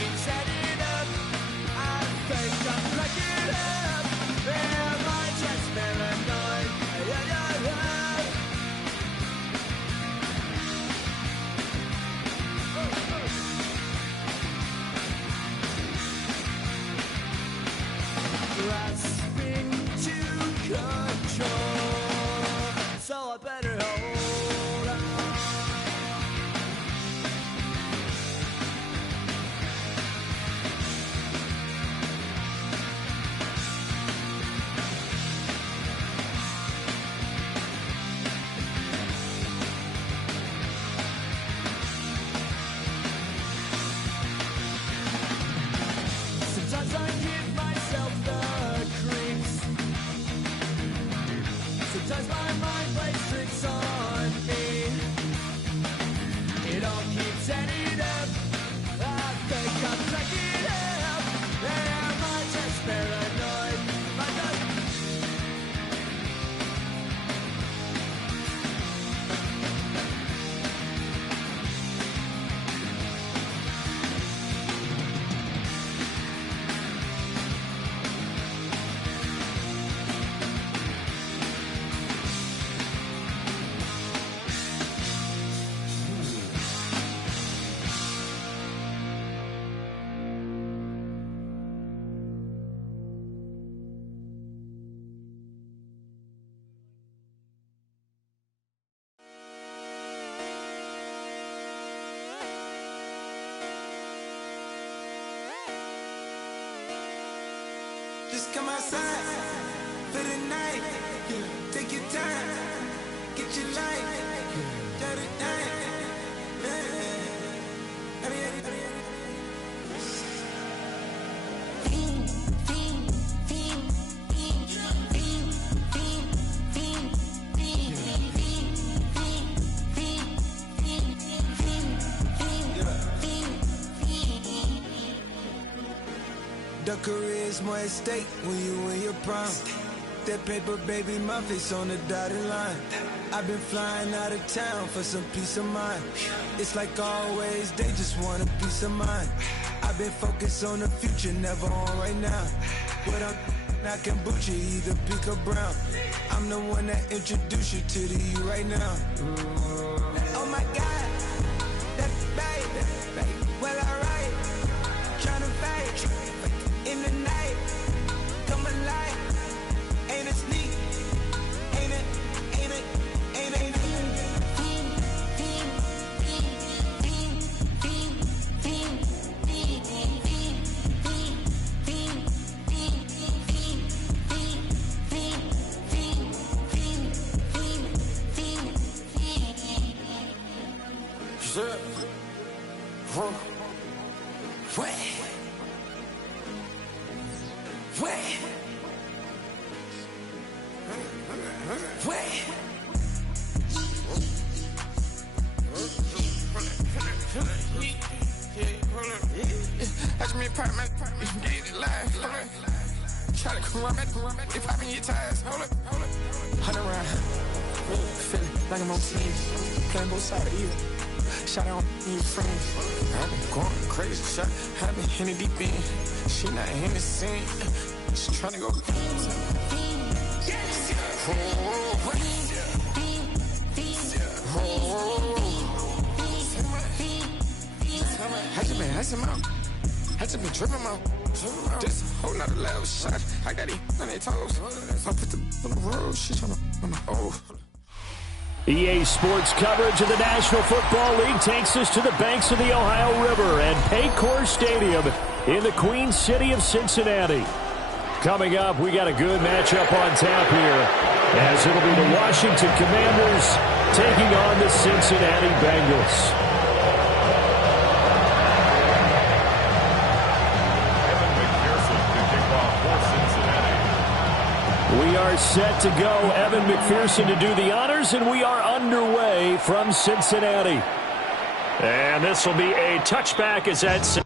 keep setting up. I think I'm cracking up. Am I just paranoid? Grasping to control, so I better hold on. Sometimes I give myself the creeps. Sometimes my mind plays tricks on me. It all keeps adding up. I think I'm cracking up. Am I just paranoid? Am I just... Just come outside for the night. Take your time, get your life. The career's more at stake when you in your prime. That paper, baby, my face on the dotted line. I've been flying out of town for some peace of mind. It's like always, they just want a peace of mind. I've been focused on the future, never on right now. But I'm not kombucha, either pink or brown. I'm the one that introduced you to the you right now. Oh my God, that baby, well alright, tryna fight in the night, come alive, ain't it sneak, ain't it, ain't it, ain't it, ain't it. Watch me pop my get it live. Try to come around, they popping your tires. Hold up. 100 round. Feeling like I'm on team. Playing both sides of you. Shot on your friends. I've been going crazy. Shot, I've been hitting deep in. She not in the scene. She trying to go. I just been tripping out. This whole nother level shot. I got it on their toes. I put the on the road. She trying to. EA Sports coverage of the National Football League takes us to the banks of the Ohio River and Paycor Stadium in the Queen City of Cincinnati. Coming up, we got a good matchup on tap here, as it'll be the Washington Commanders taking on the Cincinnati Bengals. We are set to go. Evan McPherson to do the honors, and we are underway from Cincinnati. And this will be a touchback as that...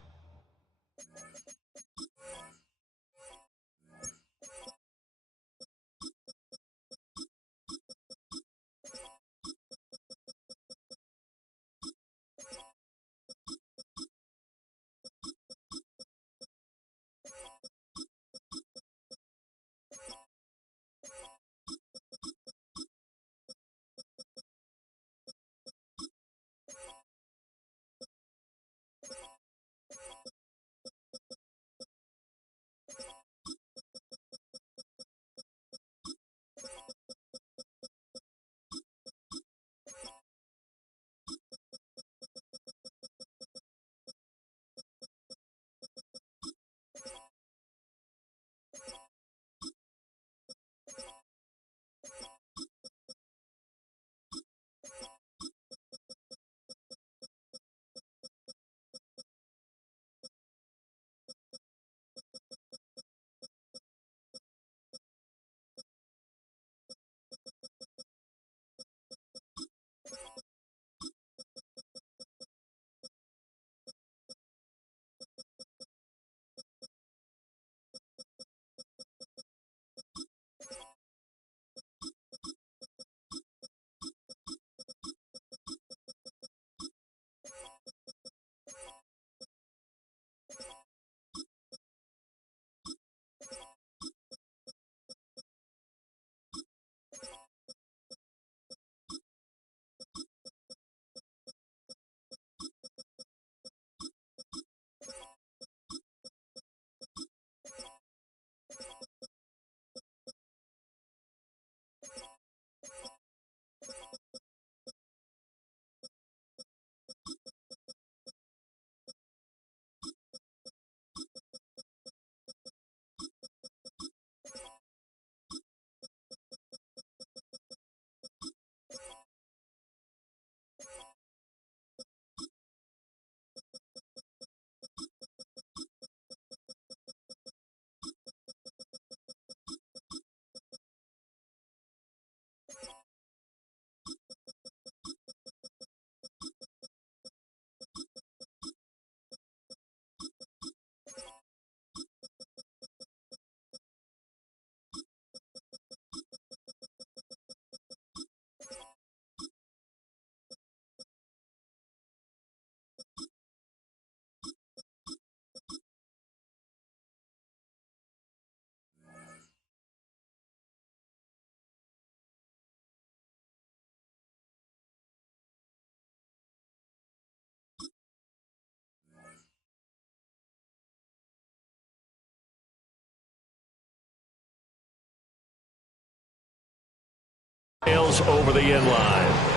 Sails over the inline.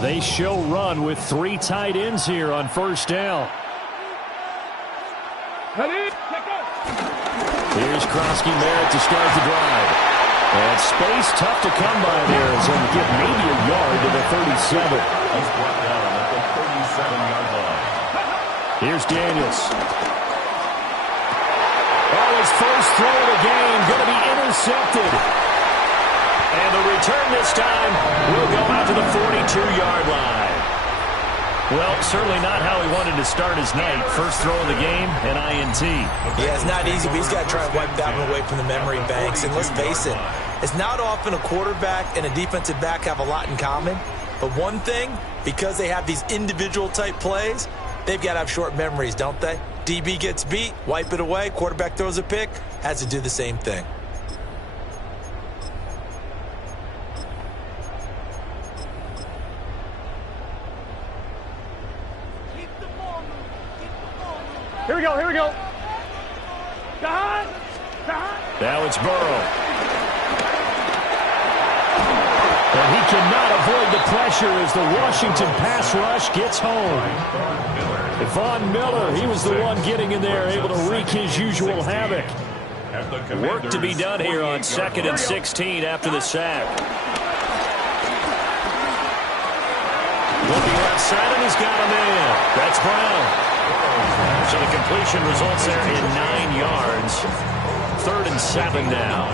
They show run with 3 tight ends here on first down. Here's Krosky-Merritt to start the drive. And space tough to come by there as he'll get maybe a yard to the 37. He's brought down at the 37-yard line. Here's Daniels. Oh, his first throw of the game going to be intercepted. And the return this time will go out to the 42-yard line. Well, certainly not how he wanted to start his night. First throw of the game, an INT. Yeah, it's not easy, but he's got to try and wipe that one away from the memory banks. And let's face it, it's not often a quarterback and a defensive back have a lot in common. But one thing, because they have these individual type plays, they've got to have short memories, don't they? DB gets beat, wipe it away, quarterback throws a pick, has to do the same thing. Here we go, here we go. Now it's Burrow. And he cannot avoid the pressure as the Washington pass rush gets home. Von Miller, he was the one getting in there, able to wreak his usual havoc. Work to be done here on 2nd and 16 after the sack. Looking left side, and he's got him in. That's Brown. So the completion results there in 9 yards. 3rd and 7 now.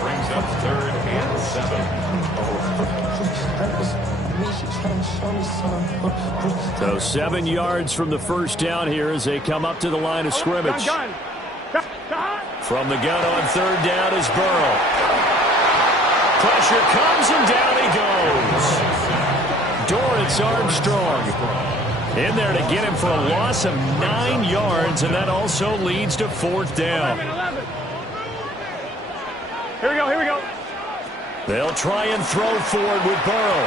Brings up 3rd and 7. So 7 yards from the first down here as they come up to the line of scrimmage. From the gun on 3rd down is Burrow. Pressure comes and down he goes. Dorrance Armstrong in there to get him for a loss of 9 yards, and that also leads to 4th down. 11. Here we go, here we go. They'll try and throw forward with Burrow.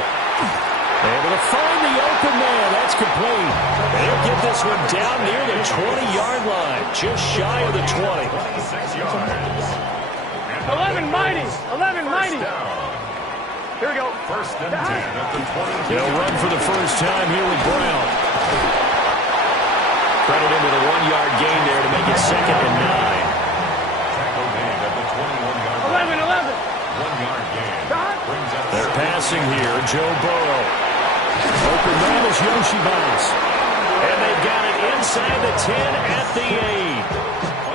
Able to find the open man. That's complete. They'll get this one down near the 20-yard line, just shy of the 20. 26 yards. 11 mighty, 11 mighty. Here we go. 1st and 10 at the 20. They'll run for the first time here with Brown. Credit him with a 1-yard gain there to make it 2nd and 9. Tackle made at the 21-yard line. 11. 1-yard gain. Brings up They're passing here. Joe Burrow. Open man is Yoshibas. And they've got it inside the 10 at the 8.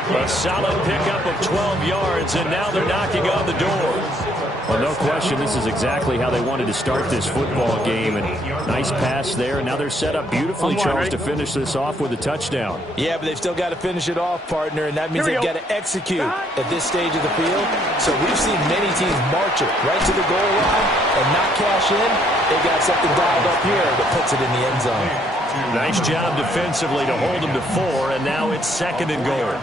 A solid pickup of 12 yards, and now they're knocking on the door. Well, no question, this is exactly how they wanted to start this football game. And nice pass there, and now they're set up beautifully, Charles, to finish this off with a touchdown. Yeah, but they've still got to finish it off, partner, and that means they've got to execute at this stage of the field. So we've seen many teams march it right to the goal line and not cash in. They got something dialed up here that puts it in the end zone. Nice job defensively to hold them to 4, and now it's 2nd and goal.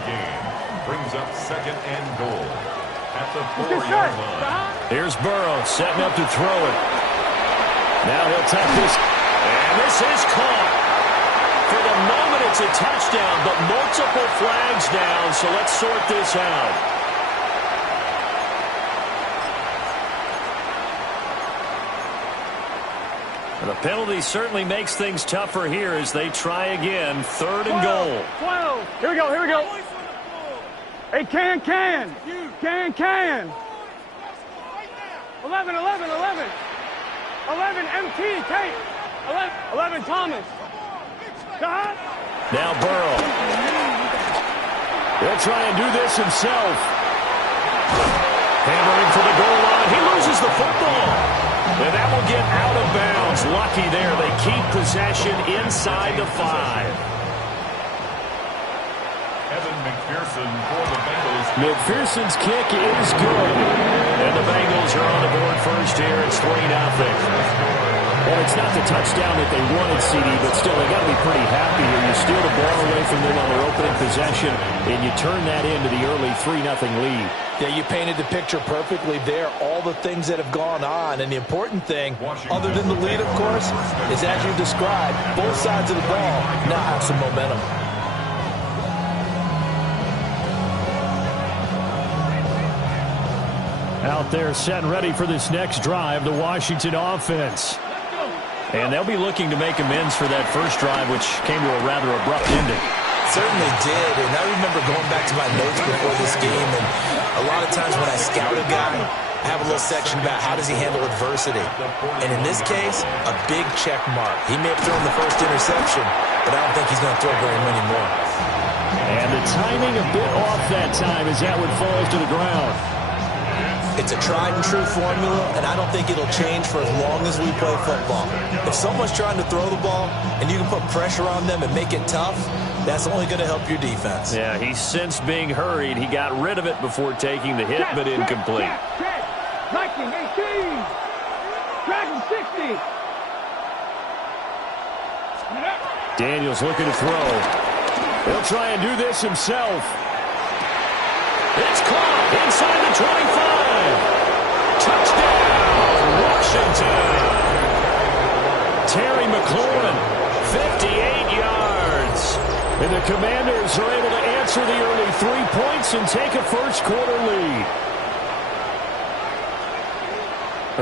Brings up 2nd and goal at the 4-yard line. Here's Burrow setting up to throw it. Now he'll tuck this. And this is caught. For the moment, it's a touchdown, but multiple flags down, so let's sort this out. The penalty certainly makes things tougher here as they try again. 3rd and goal. 12. Here we go, here we go. Hey, can. 11. 11, MT, Kate. 11, Thomas. Now Burrow. He'll try and do this himself. Hammering for the goal line. He loses the football. And that will get out of bounds. Lucky there. They keep possession inside the 5. McPherson for the Bengals. McPherson's kick is good. And the Bengals are on the board first here. It's 3-0. Well, it's not the touchdown that they wanted, CD, but still, they got to be pretty happy here. You steal the ball away from them on their opening possession, and you turn that into the early 3-0 lead. Yeah, you painted the picture perfectly there, all the things that have gone on. And the important thing, other than the lead, of course, is as you described, both sides of the ball now have some momentum. Out there set and ready for this next drive, the Washington offense. And they'll be looking to make amends for that first drive, which came to a rather abrupt ending. Certainly did, and I remember going back to my notes before this game, and a lot of times when I scout a guy, I have a little section about how does he handle adversity. And in this case, a big check mark. He may have thrown the first interception, but I don't think he's going to throw very many more. And the timing a bit off that time as that one falls to the ground. It's a tried-and-true formula, and I don't think it'll change for as long as we play football. If someone's trying to throw the ball and you can put pressure on them and make it tough, that's only going to help your defense. Yeah, he sensed being hurried. He got rid of it before taking the hit, but incomplete. Viking 18. Dragon 60. Daniels looking to throw. He'll try and do this himself. It's caught inside the 25. Touchdown, Washington. Terry McLaurin, 58 yards. And the Commanders are able to answer the early 3 points and take a first-quarter lead.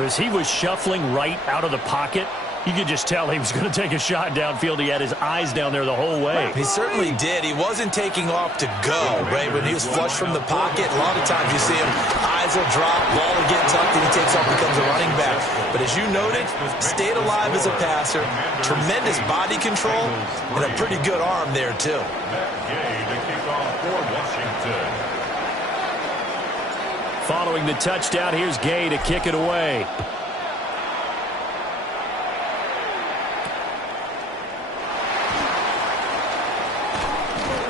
As he was shuffling right out of the pocket, you could just tell he was going to take a shot downfield. He had his eyes down there the whole way. He certainly did. He wasn't taking off to go, right? When he was flushed from the pocket, a lot of times you see him, eyes will drop, ball will get tucked, and he takes off, becomes a running back. But as you noted, stayed alive as a passer, tremendous body control, and a pretty good arm there, too. Following the touchdown, here's Gay to kick it away.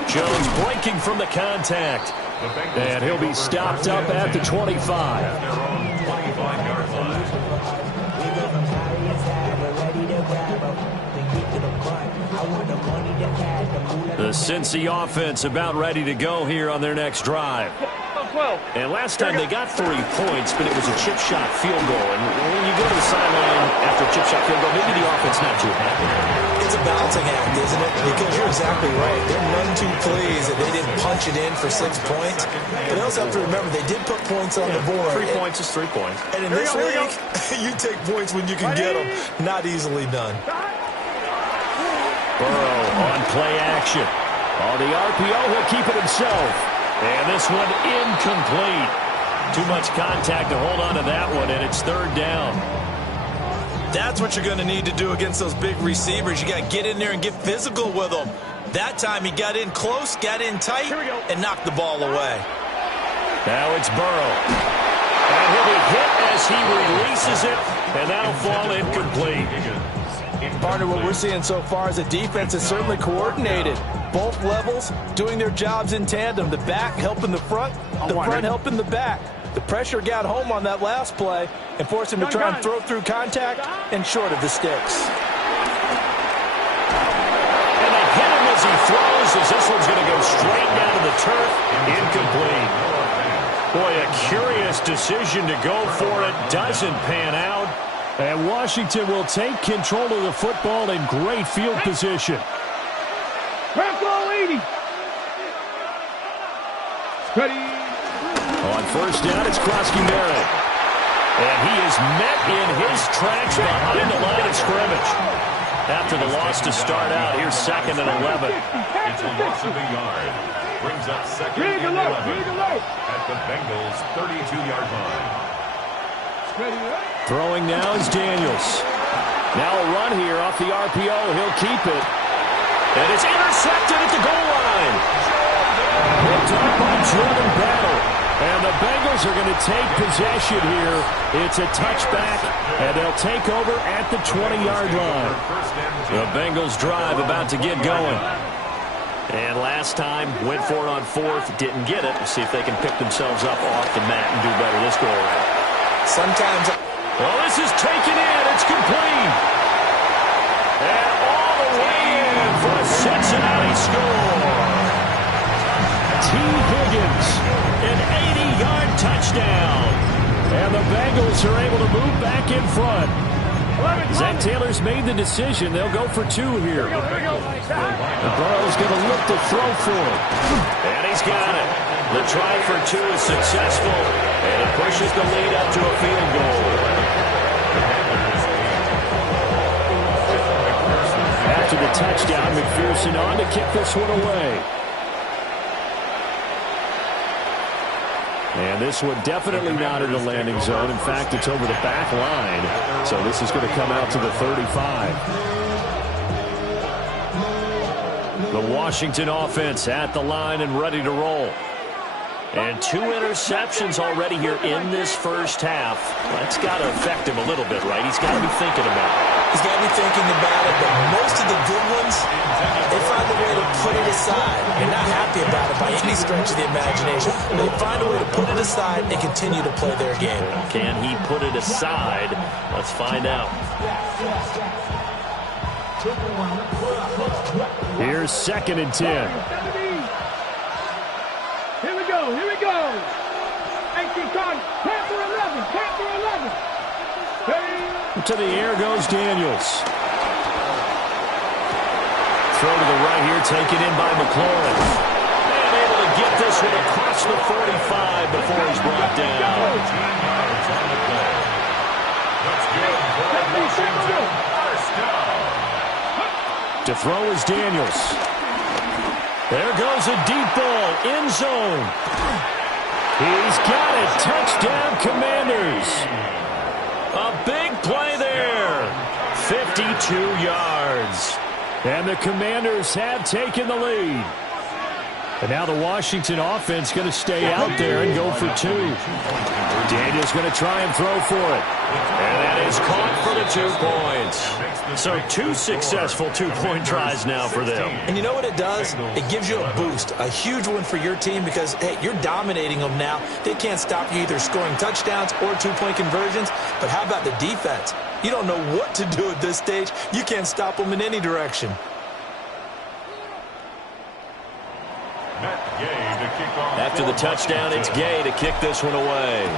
Jones breaking from the contact. And he'll be stopped up at the 25. The Cincy offense about ready to go here on their next drive. And last time they got 3 points, but it was a chip shot field goal. And when you go to the sideline after a chip shot field goal, maybe the offense not too happy. It's a balancing act, isn't it? Because you're exactly right. They're none too pleased that they didn't punch it in for 6 points. But they also have to remember they did put points on the board. 3 points is 3 points. And in this league, you take points when you can get them. Not easily done. Burrow on play action. On the RPO, he'll keep it himself. And this one incomplete. Too much contact to hold on to that one, and it's third down. That's what you're going to need to do against those big receivers. You got to get in there and get physical with them. That time he got in close, got in tight, and knocked the ball away. Now it's Burrow. And he'll be hit as he releases it, and that'll fall incomplete. Partner, what we're seeing so far is a defense that's certainly coordinated. Both levels doing their jobs in tandem. The back helping the front helping the back. The pressure got home on that last play and forced him to try and throw through contact and short of the sticks. And they hit him as he throws, as this one's going to go straight down to the turf. Incomplete. Boy, a curious decision to go for it. Doesn't pan out. And Washington will take control of the football in great field position. Rambo 80. Ready. On first down, it's Krosky-Merritt. And he is met in his tracks behind the line of scrimmage. After the loss to start out, here's 2nd and 11. It's a loss of a yard. Brings up 2nd and 11 at the Bengals' 32-yard line. Throwing now is Daniels. Now a run here off the RPO. He'll keep it. And it's intercepted at the goal line. Picked up by Jordan Battle. And the Bengals are going to take possession here. It's a touchback, and they'll take over at the 20-yard line. The Bengals drive about to get going. And last time, went for it on 4th, didn't get it. We'll see if they can pick themselves up off the mat and do better this go around. Sometimes... Well, this is taken in. It's complete. And all the way in for a Cincinnati score. T. Higgins, an 80-yard touchdown. And the Bengals are able to move back in front. Zach Taylor's made the decision. They'll go for 2 here. And Burrow's going to look to throw for it. And he's got it. The try for 2 is successful. And it pushes the lead up to a field goal. After the touchdown, McPherson on to kick this one away. And this one definitely not in the landing zone. In fact, it's over the back line. So this is going to come out to the 35. The Washington offense at the line and ready to roll. And 2 interceptions already here in this first half. That's got to affect him a little bit, right? He's got to be thinking about it. He's got to be thinking about it, but most of the good ones, they find a way to put it aside. They're not happy about it by any stretch of the imagination. They find a way to put it aside and continue to play their game. Can he put it aside? Let's find out. Here's 2nd and 10. Here we go. 18 card. Count for 11. To the air goes Daniels. Throw to the right here, taken in by McLaurin. And able to get this one across the 45 before he's brought down. To throw is Daniels. There goes a deep ball, end zone. He's got it. Touchdown, Commanders. A big play there. 52 yards. And the Commanders have taken the lead. And now the Washington offense going to stay out there and go for 2. Daniels going to try and throw for it. And that is caught for the 2 points. So 2 successful 2-point tries now for them. And you know what it does? It gives you a boost, a huge one for your team because, hey, you're dominating them now. They can't stop you either scoring touchdowns or 2-point conversions. But how about the defense? You don't know what to do at this stage. You can't stop them in any direction. After the touchdown, it's Gay to kick this one away.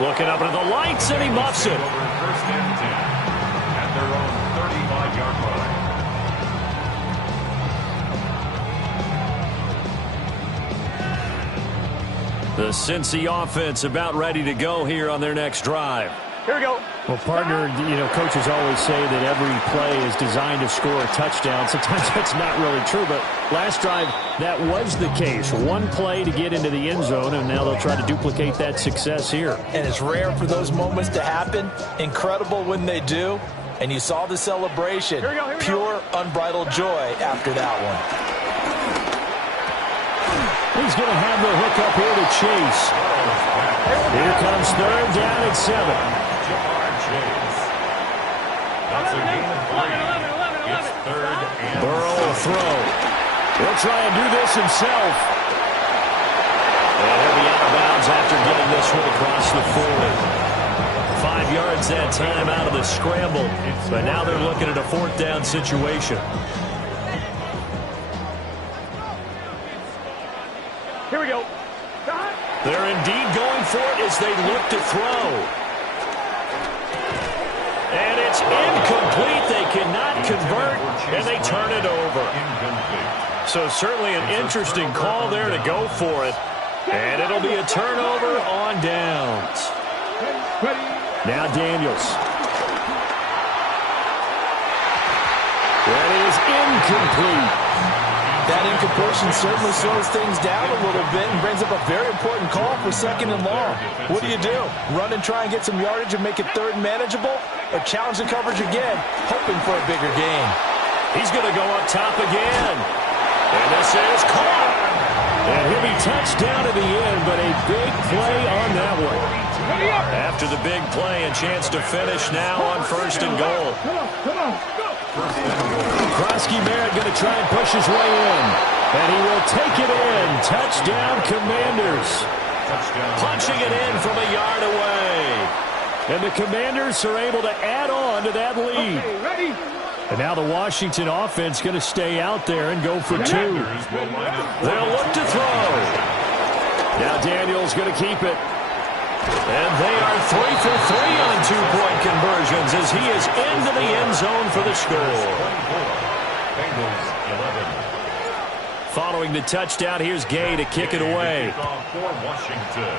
Looking up at the lights, and he muffs it. First and 10 at their own 35-yard line. The Cincy offense about ready to go here on their next drive. Here we go. Well, partner, coaches always say that every play is designed to score a touchdown. Sometimes that's not really true, but last drive, that was the case. 1 play to get into the end zone, and now they'll try to duplicate that success here. And it's rare for those moments to happen. Incredible when they do. And you saw the celebration. Here we go. Pure, unbridled joy after that one. He's going to have the hook up here to Chase. Here comes 3rd down at 7. That's a gain of 3. It's 3rd and Burrow will throw. He'll try and do this himself. And he'll be out of bounds after getting this one across the 40. 5 yards that time out of the scramble. But now they're looking at a 4th down situation. Here we go. They're indeed going for it as they look to throw. And it's incomplete. They cannot convert, and they turn it over. So certainly an interesting call there to go for it. And it'll be a turnover on downs. Now Daniels. That is incomplete. That incompletion certainly slows things down a little bit and brings up a very important call for 2nd and long. What do? Run and try and get some yardage and make it 3rd manageable? Or challenge the coverage again, hoping for a bigger gain? He's going to go up top again. And this is caught. And he'll be touched down to the end, but a big play on that one. After the big play, a chance to finish now on 1st and goal. Come on. Krosky Merritt going to try and push his way in. And he will take it in. Touchdown, Commanders. Punching it in from a yard away. And the Commanders are able to add on to that lead. Okay, ready? And now the Washington offense going to stay out there and go for 2. They'll look to throw. Now Daniel's going to keep it. And they are 3 for 3 on 2-point conversions as he is into the end zone for the score. Following the touchdown, here's Gay to kick it away. For Washington.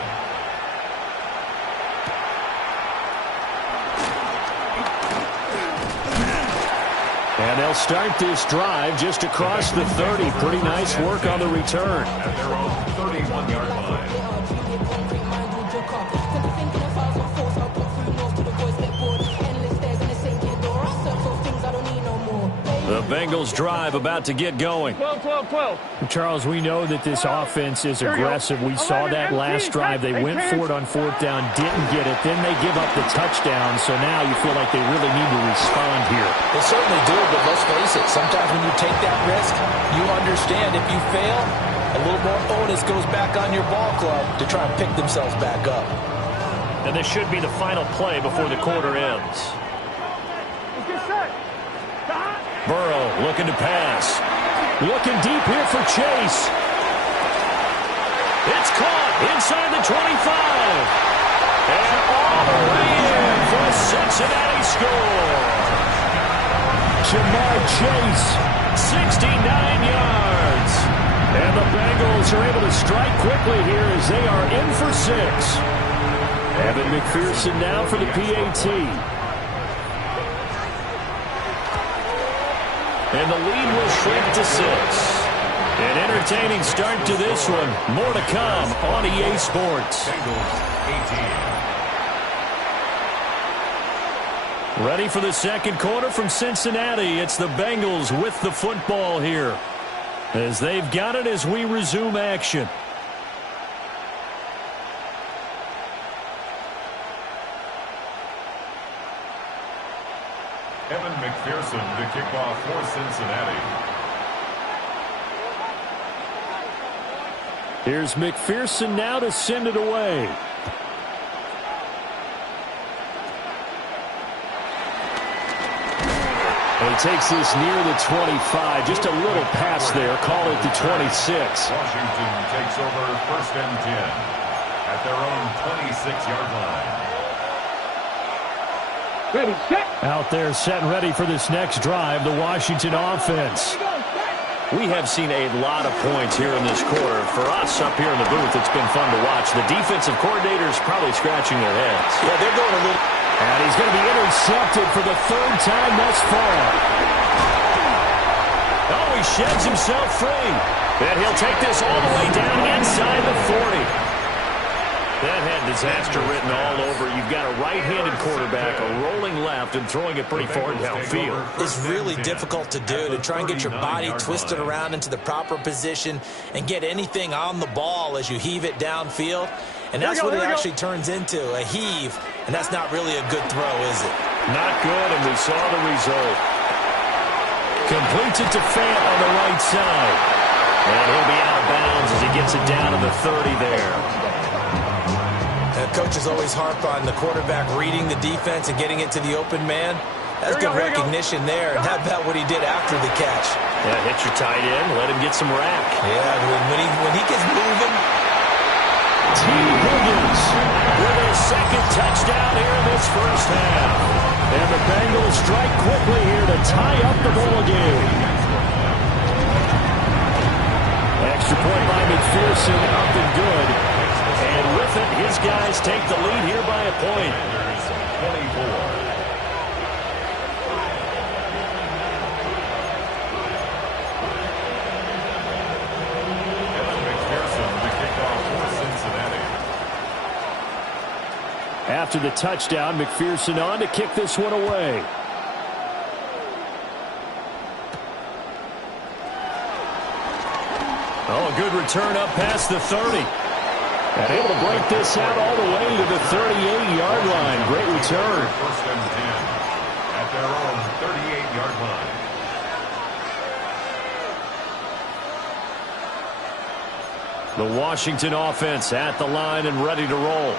And they'll start this drive just across the 30. Pretty nice work on the return. At their own 31-yard line. The Bengals drive about to get going. 12. Charles, we know that this offense is aggressive. We saw that last drive. They went for it on 4th down, didn't get it. Then they give up the touchdown. So now you feel like they really need to respond here. They certainly do, but let's face it. Sometimes when you take that risk, you understand if you fail, a little more onus goes back on your ball club to try and pick themselves back up. And this should be the final play before the quarter ends. Get set. Burrow looking to pass. Looking deep here for Chase. It's caught inside the 25. And all the way in for a Cincinnati score. Jamar Chase, 69 yards. And the Bengals are able to strike quickly here as they are in for 6. Evan McPherson now for the PAT. And the lead will shrink to 6. An entertaining start to this one. More to come on EA Sports. Ready for the second quarter from Cincinnati. It's the Bengals with the football here, as they've got it as we resume action. Evan McPherson to kick off for Cincinnati. Here's McPherson now to send it away. And he takes this near the 25. Just a little pass there. Call it the 26. Washington takes over 1st and 10 at their own 26-yard line. Ready, set. Out there set and ready for this next drive, the Washington offense. We have seen a lot of points here in this quarter. For us up here in the booth, it's been fun to watch. The defensive coordinators probably scratching their heads. Yeah, they're going a little... And he's going to be intercepted for the 3rd time thus far. Oh, he sheds himself free. And he'll take this all the way down inside the 40. That had disaster written all over. You've got a right-handed quarterback, a rolling left, and throwing it pretty far downfield. It's really difficult to do, to try and get your body twisted around into the proper position and get anything on the ball as you heave it downfield. And that's what it actually turns into, a heave. And that's not really a good throw, is it? Not good, and we saw the result. Completes it to Fant on the right side. And he'll be out of bounds as he gets it down to the 30 there. Coaches always harp on the quarterback reading the defense and getting it to the open man. That's good recognition there. And how about what he did after the catch? Yeah, hit your tight end, let him get some rack. Yeah, when he gets moving. T. Higgins with his 2nd touchdown here in this 1st half. And the Bengals strike quickly here to tie up the ball game. Extra point by McPherson, up and good. And with it, his guys take the lead here by a point. 24. Evan McPherson to kick off for Cincinnati. After the touchdown, McPherson on to kick this one away. Oh, a good return up past the 30. And able to break this out all the way to the 38-yard line. Great return. 1st and 10 at their own 38-yard line. The Washington offense at the line and ready to roll.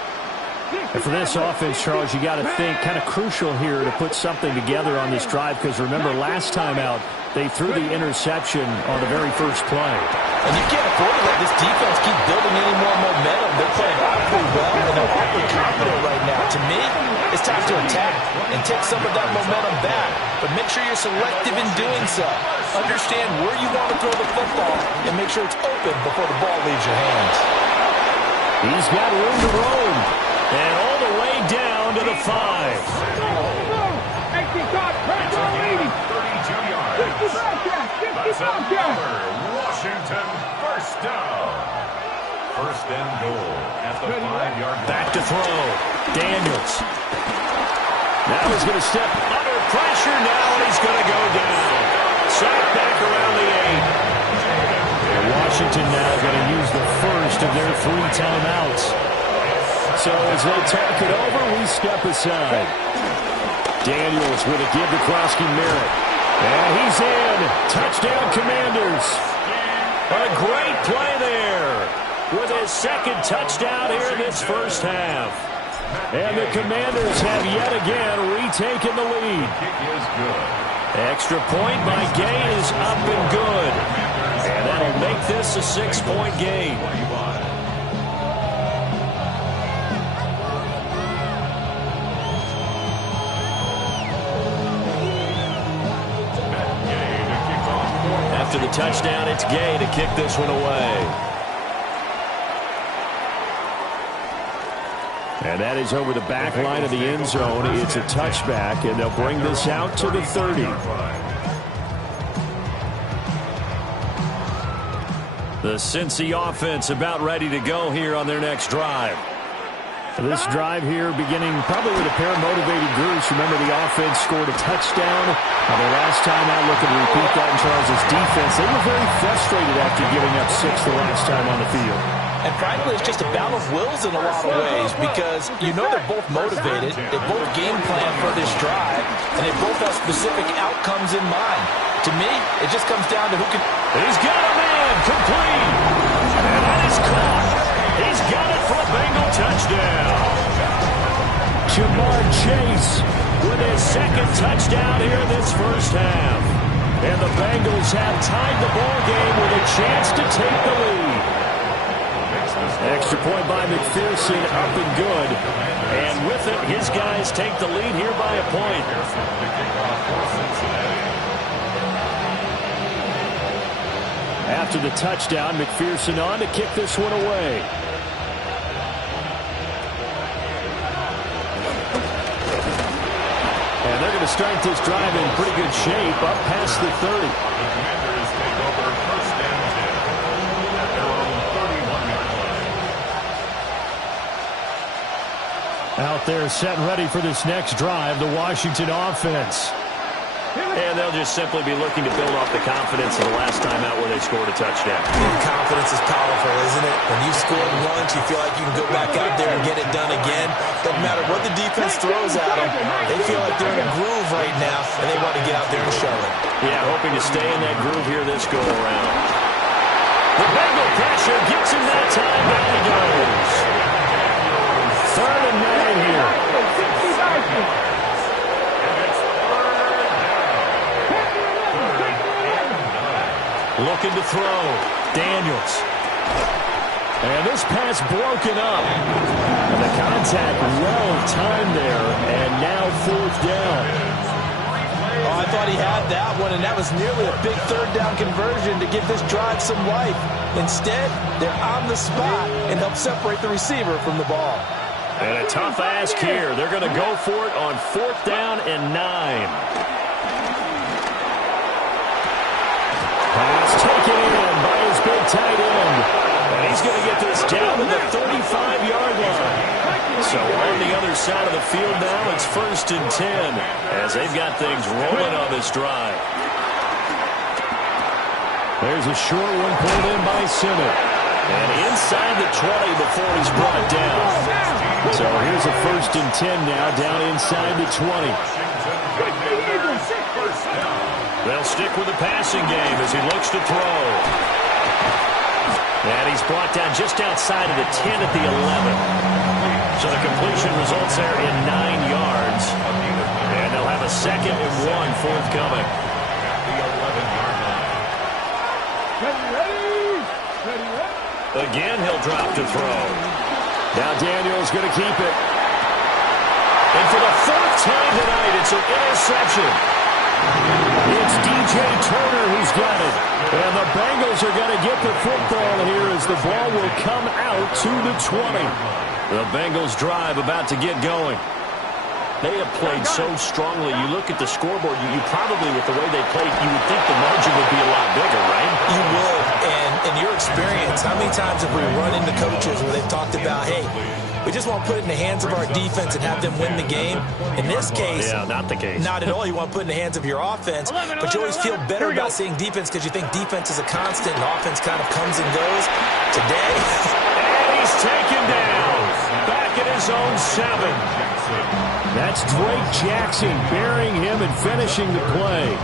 And for this offense, Charles, you got to think kind of crucial here to put something together on this drive, because remember last time out they threw the interception on the very first play. And you can't afford to let this defense keep building any more momentum. They're playing awfully well, and they're awfully confident right now. To me, it's time to attack and take some of that momentum back. But make sure you're selective in doing so. Understand where you want to throw the football and make sure it's open before the ball leaves your hands. He's got room to roam. And all the way down to the 5. 32 yards. That's another Washington first down. First and goal at the 5-yard line. Back to throw. Daniels. Now he's going to step under pressure now, and he's going to go down. Sacked back around the 8. And Washington now going to use the first of their 3 timeouts. So as they talk it over, we step aside. Daniels with a give to Krosky Merritt. And he's in. Touchdown, Commanders. A great play there with his second touchdown here in this first half. And the Commanders have yet again retaken the lead. Extra point by Gay is up and good. And that'll make this a 6-point game. After the touchdown, it's Gay to kick this one away. And that is over the back line of the end zone. It's a touchback, and they'll bring this out to the 30. The Cincy offense about ready to go here on their next drive. This drive here beginning probably with a pair of motivated groups. Remember, the offense scored a touchdown. Their last time out, looking to repeat that in Charles' defense. They were very frustrated after giving up 6 the last time on the field. And frankly, it's just a battle of wills in a lot of ways, because you know they're both motivated, they both game plan for this drive, and they both have specific outcomes in mind. To me, it just comes down to who can... He's got a man, complete, and that is caught. He's got it for a Bengal touchdown. Jamar Chase with his second touchdown here in this first half. And the Bengals have tied the ball game with a chance to take the lead. Extra point by McPherson, up and good. And with it, his guys take the lead here by a point. After the touchdown, McPherson on to kick this one away. And they're going to start this drive in pretty good shape, up past the 30. Commanders take over first and 10 at their own 31-yard line. Out there set and ready for this next drive, the Washington offense. And they'll just simply be looking to build off the confidence of the last time out where they scored a touchdown. And confidence is powerful, isn't it? When you've scored once, you feel like you can go back out there and get it done again. Doesn't matter what the defense throws at them. They feel like they're in a groove right now, and they want to get out there and show it. Yeah, hoping to stay in that groove here this go-around. The Bengal pressure gets him that time. Down he goes. 3rd and 9 here. Looking to throw. Daniels. And this pass broken up. And the contact well timed there. And now 4th down. Oh, I thought he had that one, and that was nearly a big 3rd down conversion to give this drive some life. Instead, they're on the spot and help separate the receiver from the ball. And a tough ask here. They're going to go for it on 4th down and 9. Pass taken in by his big tight end. And he's going to get this down to the 35-yard line. So on the other side of the field now, it's 1st and 10 as they've got things rolling on this drive. There's a short one pulled in by Simmons. And inside the 20 before he's brought down. So here's a 1st and 10 now, down inside the 20. They'll stick with the passing game as he looks to throw. And he's brought down just outside of the 10 at the 11. So the completion results there in 9 yards. And they'll have a 2nd and 1 forthcoming. At the 11-yard line. Again, he'll drop to throw. Now Daniel's going to keep it. And for the 4th time tonight, it's an interception. It's DJ Turner who's got it. And the Bengals are going to get the football here as the ball will come out to the 20. The Bengals drive about to get going. They have played so strongly. You look at the scoreboard, you probably, with the way they played, you would think the margin would be a lot bigger, right? You would. And in your experience, how many times have we run into coaches where they've talked about, hey, we just want to put it in the hands of our defense and have them win the game? In this case, yeah, not the case. Not at all. You want to put it in the hands of your offense, but you always feel better about seeing defense because you think defense is a constant and offense kind of comes and goes. Today, and he's taken down. Back at his own 7. That's Drake Jackson burying him and finishing the play.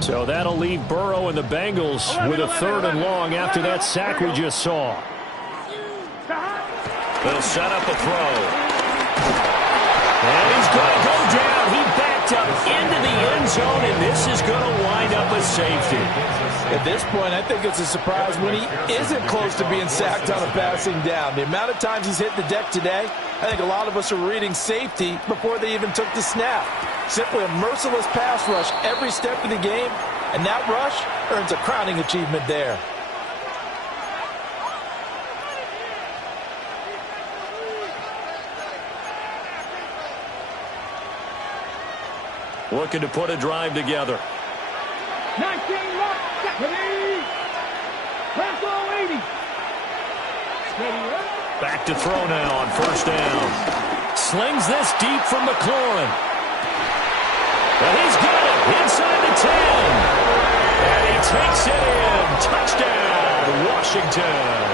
So that'll leave Burrow and the Bengals with a 3rd and long after that sack we just saw. They'll set up a throw. And he's going to go down. He backed up into the end zone, and this is going to wind up a safety. At this point, I think it's a surprise when he isn't close to being sacked on a passing down. The amount of times he's hit the deck today, I think a lot of us are reading safety before they even took the snap. Simply a merciless pass rush every step of the game, and that rush earns a crowning achievement there. Looking to put a drive together. 19 left. Steady. Tempo 80. Steady up. Back to throw now on 1st down. Slings this deep from McLaurin. And he's got it inside the 10. And he takes it in. Touchdown, Washington.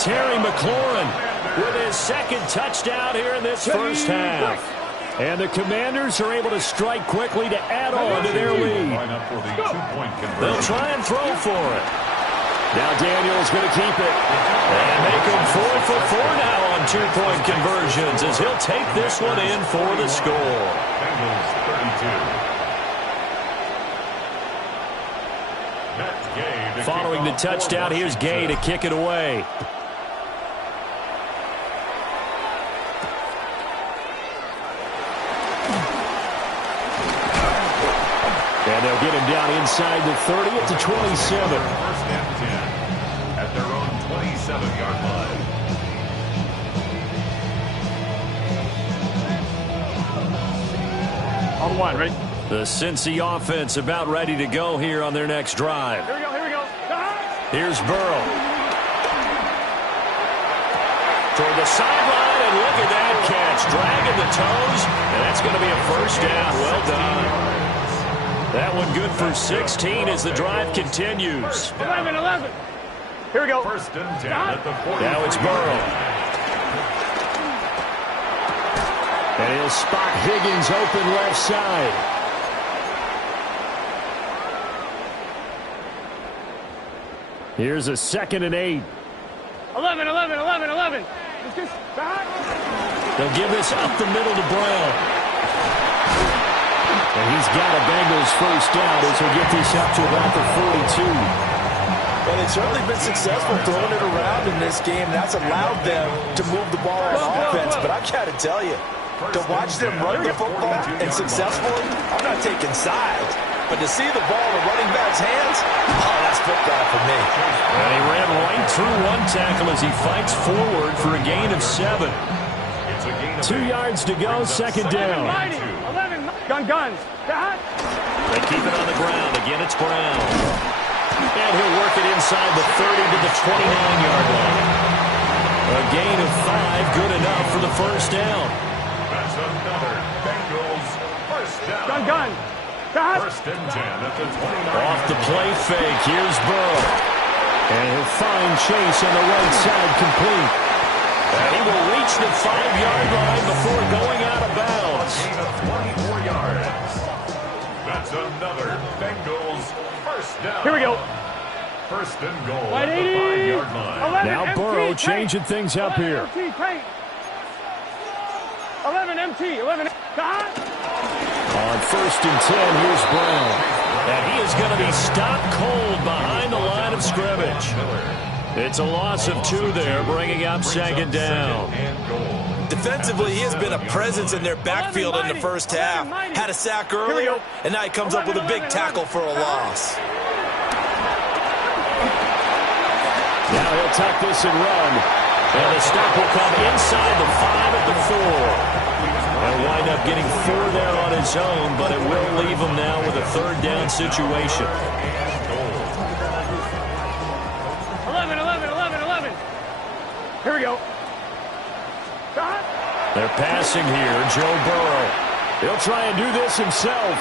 Terry McLaurin with his 2nd touchdown here in this 1st half. And the Commanders are able to strike quickly to add on to their lead. They'll try and throw for it. Now Daniel's going to keep it. And make him 4 for 4 now on 2-point conversions as he'll take this one in for the score. Bengals 32. Following the touchdown, here's Gay to kick it away. And they'll get him down inside the 30 at the 27. 1st and 10 at their own 27-yard line. On 1, ready? The Cincy offense about ready to go here on their next drive. Here we go, here we go. Here's Burrow. Toward the sideline, and look at that catch. Dragging the toes, and that's going to be a 1st down. Well done. That one good for 16 as the drive continues. 11. Here we go. 1st and 10 at the 40. Now it's Burrow. And he'll spot Higgins open left side. Here's a 2nd and 8. 11. They'll give this up the middle to Brown. And he's got a Bengals 1st down as he'll get this up to about the 42. Well, they've certainly been successful throwing it around in this game. That's allowed them to move the ball on offense. But I got to tell you, to watch them run the football and successfully, I'm not taking sides. But to see the ball in the running back's hands, oh, that's football for me. And he ran right through one tackle as he fights forward for a gain of 7. 2 yards to go, 2nd down. 11. Guns. They keep it on the ground. Again, it's Brown. And he'll work it inside the 30 to the 29-yard line. A gain of 5, good enough for the first down. That's another Bengals first down. Gun. First and 10 at the 29. Off the play fake, here's Burrow. And he'll find Chase on the right side complete. And he will reach the 5-yard line before going out of bounds. Gain of 24 yards. That's another Bengals first down. Here we go. First and goal at the 5-yard line. Now Burrow changing things up here. 11 MT. On first and 10, here's Brown. And he is going to be stopped cold behind the line of scrimmage. It's a loss of 2 there, bringing up second down. Defensively, he has been a presence in their backfield in the first half. Had a sack earlier, and now he comes up with a big tackle for a loss. Now he'll tuck this and run. And the stop will come inside the 5 at the 4. He'll wind up getting 4 there on his own, but it will leave him now with a third down situation. 11. Here we go. They're passing here, Joe Burrow. He'll try and do this himself.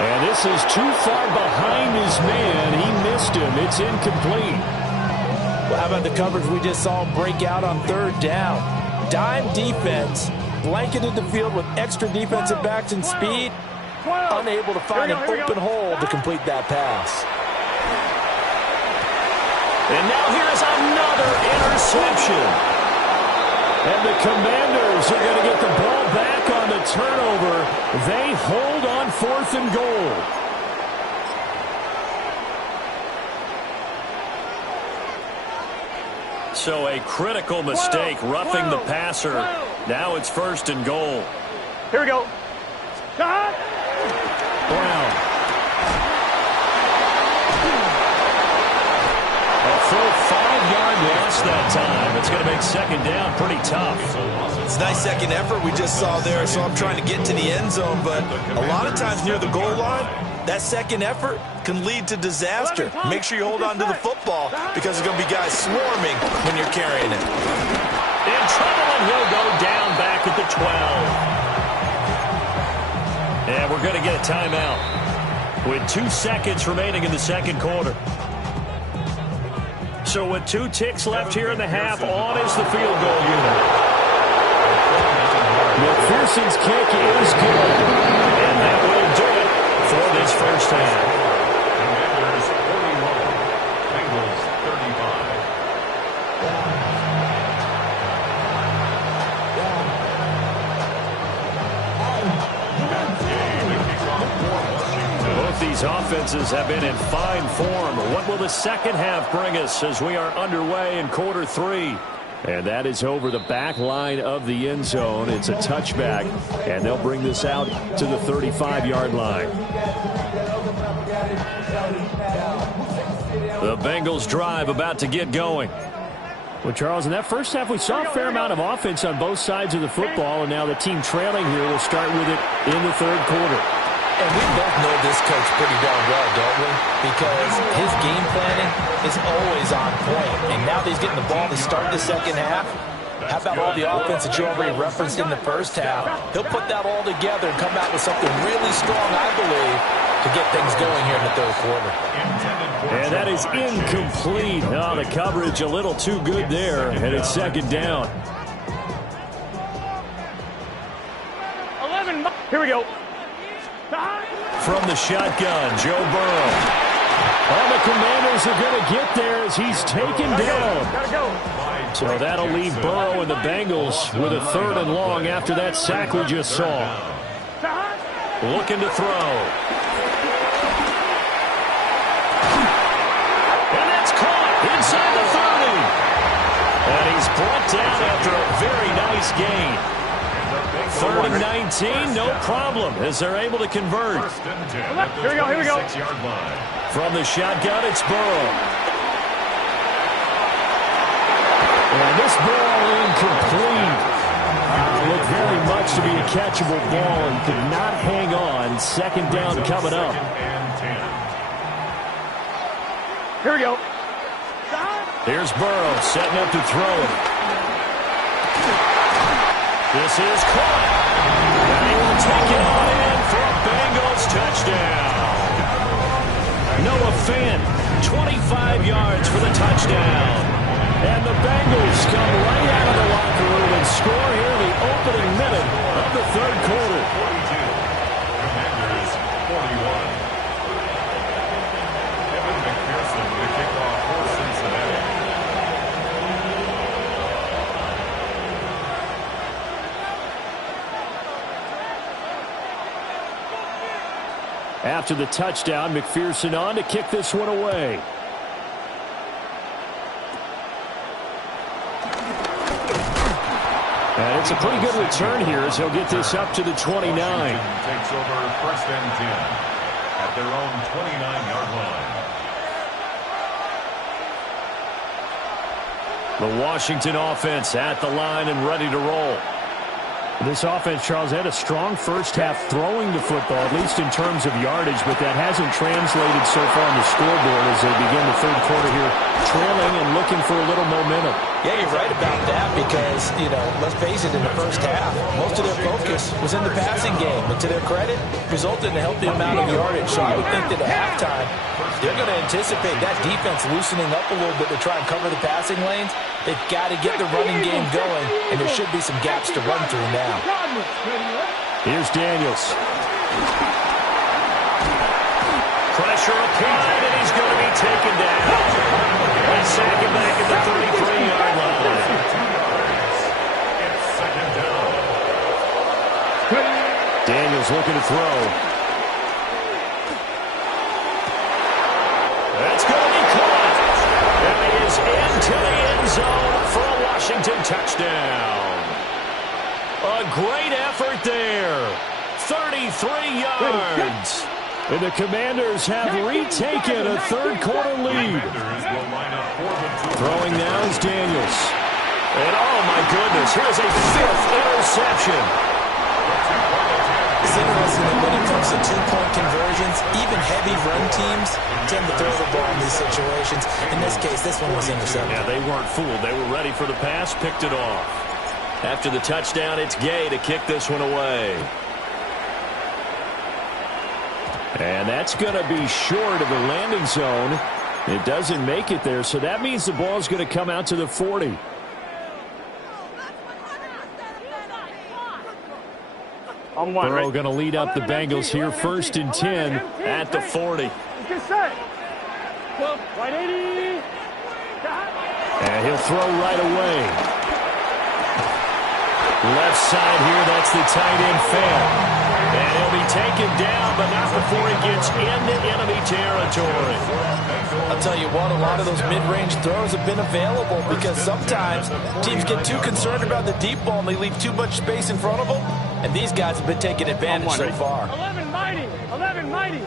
And this is too far behind his man. He missed him. It's incomplete. Well, how about the coverage we just saw him break out on third down? Dime defense, blanketed the field with extra defensive backs and speed, unable to find an open hole to complete that pass. And now here's another interception. And the Commanders are going to get the ball back on the turnover. They hold on 4th and goal. So a critical mistake, roughing the passer. Now it's 1st and goal. Here we go. Brown. A full 5-yard loss that time. It's going to make second down pretty tough. It's a nice second effort we just saw there, so I'm trying to get to the end zone, but a lot of times near the goal line, that second effort can lead to disaster. Make sure you hold on to the football because there's going to be guys swarming when you're carrying it. In trouble, and he'll go down back at the 12. And we're going to get a timeout with 2 seconds remaining in the second quarter. So with 2 ticks left here in the half, on is the field goal unit. McPherson's kick is good. And that will do it for this first half. Commanders 41, Bengals 35. Both these offenses have been in fine form. What will the second half bring us as we are underway in quarter 3? And that is over the back line of the end zone. It's a touchback, and they'll bring this out to the 35-yard line. The Bengals drive about to get going. Well, Charles, in that first half, we saw a fair amount of offense on both sides of the football, and now the team trailing here will start with it in the third quarter. And we both know this coach pretty darn well, don't we? Because his game planning is always on point. And now that he's getting the ball to start the second half, how about all the offense that you already referenced in the first half? He'll put that all together and come out with something really strong, I believe, to get things going here in the third quarter. And that is incomplete. Oh, the coverage a little too good there, and it's second down. 11. Here we go. From the shotgun, Joe Burrow. All the Commanders are going to get there as he's taken down. Gotta go. So that'll leave Burrow and the Bengals with a 3rd and long after that sack we just saw. Looking to throw. And that's caught inside the 30. And he's brought down after a very nice gain. 3rd and 19, no problem, as they're able to convert. Here we go. From the shotgun, it's Burrow. And this ball incomplete. Looked very much to be a catchable ball and could not hang on. Second down coming up. Here we go. Here's Burrow setting up to throw it. This is caught. And he will take it on in for a Bengals touchdown. Noah Fant, 25 yards for the touchdown. And the Bengals come right out of the locker room and score here in the opening minute of the third quarter. 42. Commanders 41. Evan McPherson to kick off for Cincinnati. After the touchdown, McPherson on to kick this one away. And it's a pretty good return here as he'll get this up to the 29. Washington takes over first and 10 at their own 29-yard line. The Washington offense at the line and ready to roll. This offense, Charles, had a strong first half throwing the football, at least in terms of yardage, but that hasn't translated so far on the scoreboard as they begin the third quarter here, trailing and looking for a little momentum. Yeah, you're right about that because, let's face it, in the first half, most of their focus was in the passing game. But to their credit, resulted in a healthy amount of yardage. So I would think that at halftime, they're going to anticipate that defense loosening up a little bit to try and cover the passing lanes. They've got to get the running game going, and there should be some gaps to run through now. Here's Daniels. Pressure applied, and he's going to be taken down. They sack him back at the 33-yard line. It's second down. Daniels looking to throw. That's going to be caught. And he is into the end zone for a Washington touchdown. A great effort there. 33 yards. And the Commanders have retaken a third quarter lead. Throwing now is Daniels. And oh my goodness, here's a fifth interception. It's interesting that when it comes to two-point conversions, even heavy run teams tend to throw the ball in these situations. In this case, this one was intercepted. Yeah, they weren't fooled. They were ready for the pass, picked it off. After the touchdown, it's Gay to kick this one away. And that's going to be short of the landing zone. It doesn't make it there, so that means the ball's going to come out to the 40. Burrow going to lead up the Bengals here, first and 10 at the 40. And he'll throw right away. Left side here, that's the tight end Fant. And he'll be taken down, but not before he gets into enemy territory. I'll tell you what, a lot of those mid-range throws have been available because sometimes teams get too concerned about the deep ball and they leave too much space in front of them. And these guys have been taking advantage so far. 11 mighty. 11 mighty.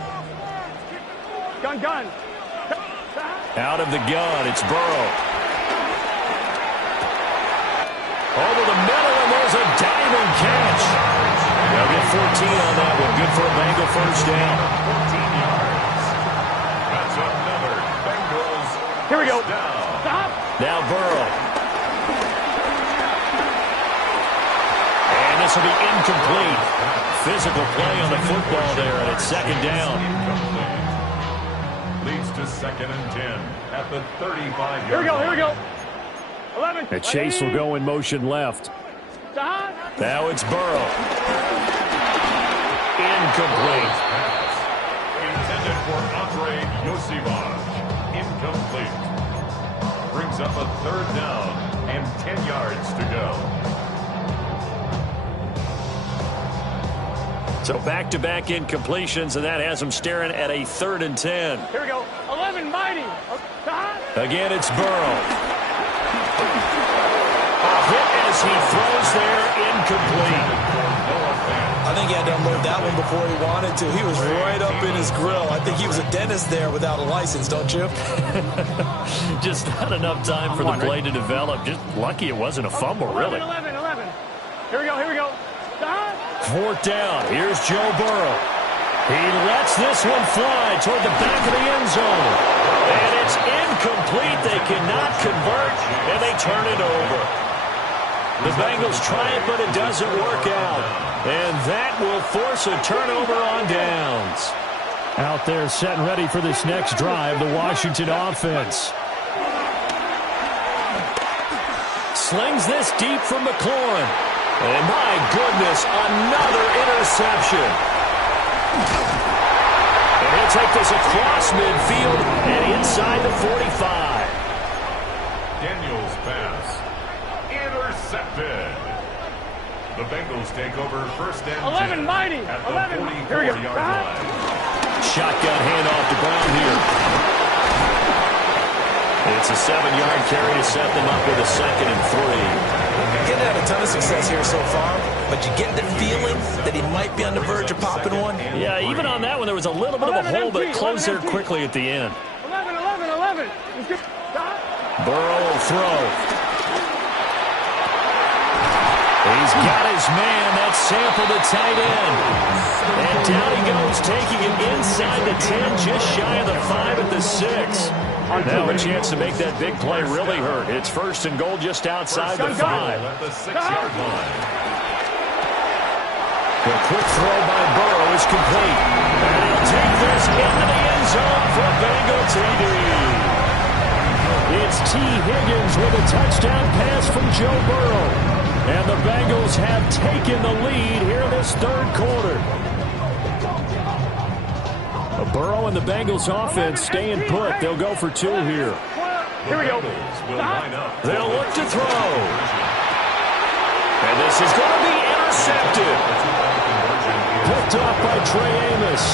Gun. Out of the gun, it's Burrow. Over the middle, and there's a diving catch. They'll get 14 on that one. Good for a Bengal first down. 14 yards. That's another Bengals. Here we go. Down. Stop. Now Burrow. And this will be incomplete. Physical play on the football there, and it's second down. Leads to second and 10 at the 35-yard Here we go. 11. And Chase will go in motion left. Stop. Now it's Burrow. Incomplete. Intended for Andre Yosibach. Incomplete. Brings up a third down and 10 yards to go. So back-to-back incompletions, and that has him staring at a third and 10. Here we go. 11 mighty. Stop. Again, it's Burrow. A hit as he throws there, incomplete. I think he had to unload that one before he wanted to. He was right up in his grill. I think he was a dentist there without a license, don't you? Just not enough time for the play to develop. Just lucky it wasn't a fumble, really. 11. Here we go. Stop. Fourth down. Here's Joe Burrow. He lets this one fly toward the back of the end zone. And it's incomplete. They cannot convert, and they turn it over. The Bengals try it, but it doesn't work out. And that will force a turnover on downs. Out there set and ready for this next drive, the Washington offense. Slings this deep from McLaurin. And my goodness, another interception. And he'll take this across midfield and inside the 45. Daniels pass. Intercepted. The Bengals take over first and 11, 10 mighty. at the 11. Here we go. 44-yard line. Shotgun handoff to Brown here. It's a 7-yard carry to set them up with a 2nd and 3. Getting had a ton of success here so far, but you get the feeling that he might be on the verge of popping one. Yeah, even on that one, there was a little bit of a hole, but it closed there quickly at the end. 11, 11, 11. Burrow will throw. He's got his man. That's Sample, the tight end. And down he goes, taking it inside the 10, just shy of the 5 at the 6. Now a chance to make that big play really hurt. It's 1st and goal just outside the 5. At the 6-yard line. The quick throw by Burrow is complete. And he'll take this into the end zone for a Bengal TD. It's T. Higgins with a touchdown pass from Joe Burrow. And the Bengals have taken the lead here in this 3rd quarter. Burrow and the Bengals offense staying put. They'll go for 2 here. Here we go. They'll look to throw. And this is going to be intercepted. Picked off by Trey Amos.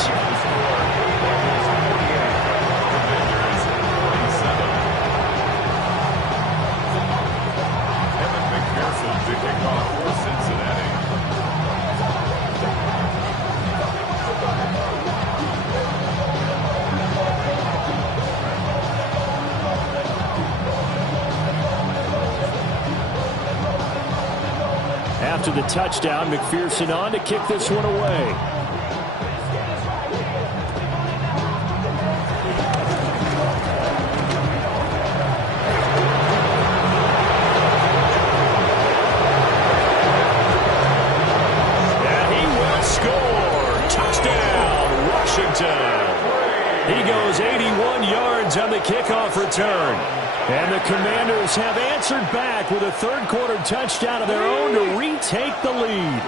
After the touchdown, McPherson on to kick this one away. And he will score. Touchdown, Washington. He goes 81 yards on the kickoff return. And the Commanders have answered back with a 3rd quarter touchdown of their own to retake the lead.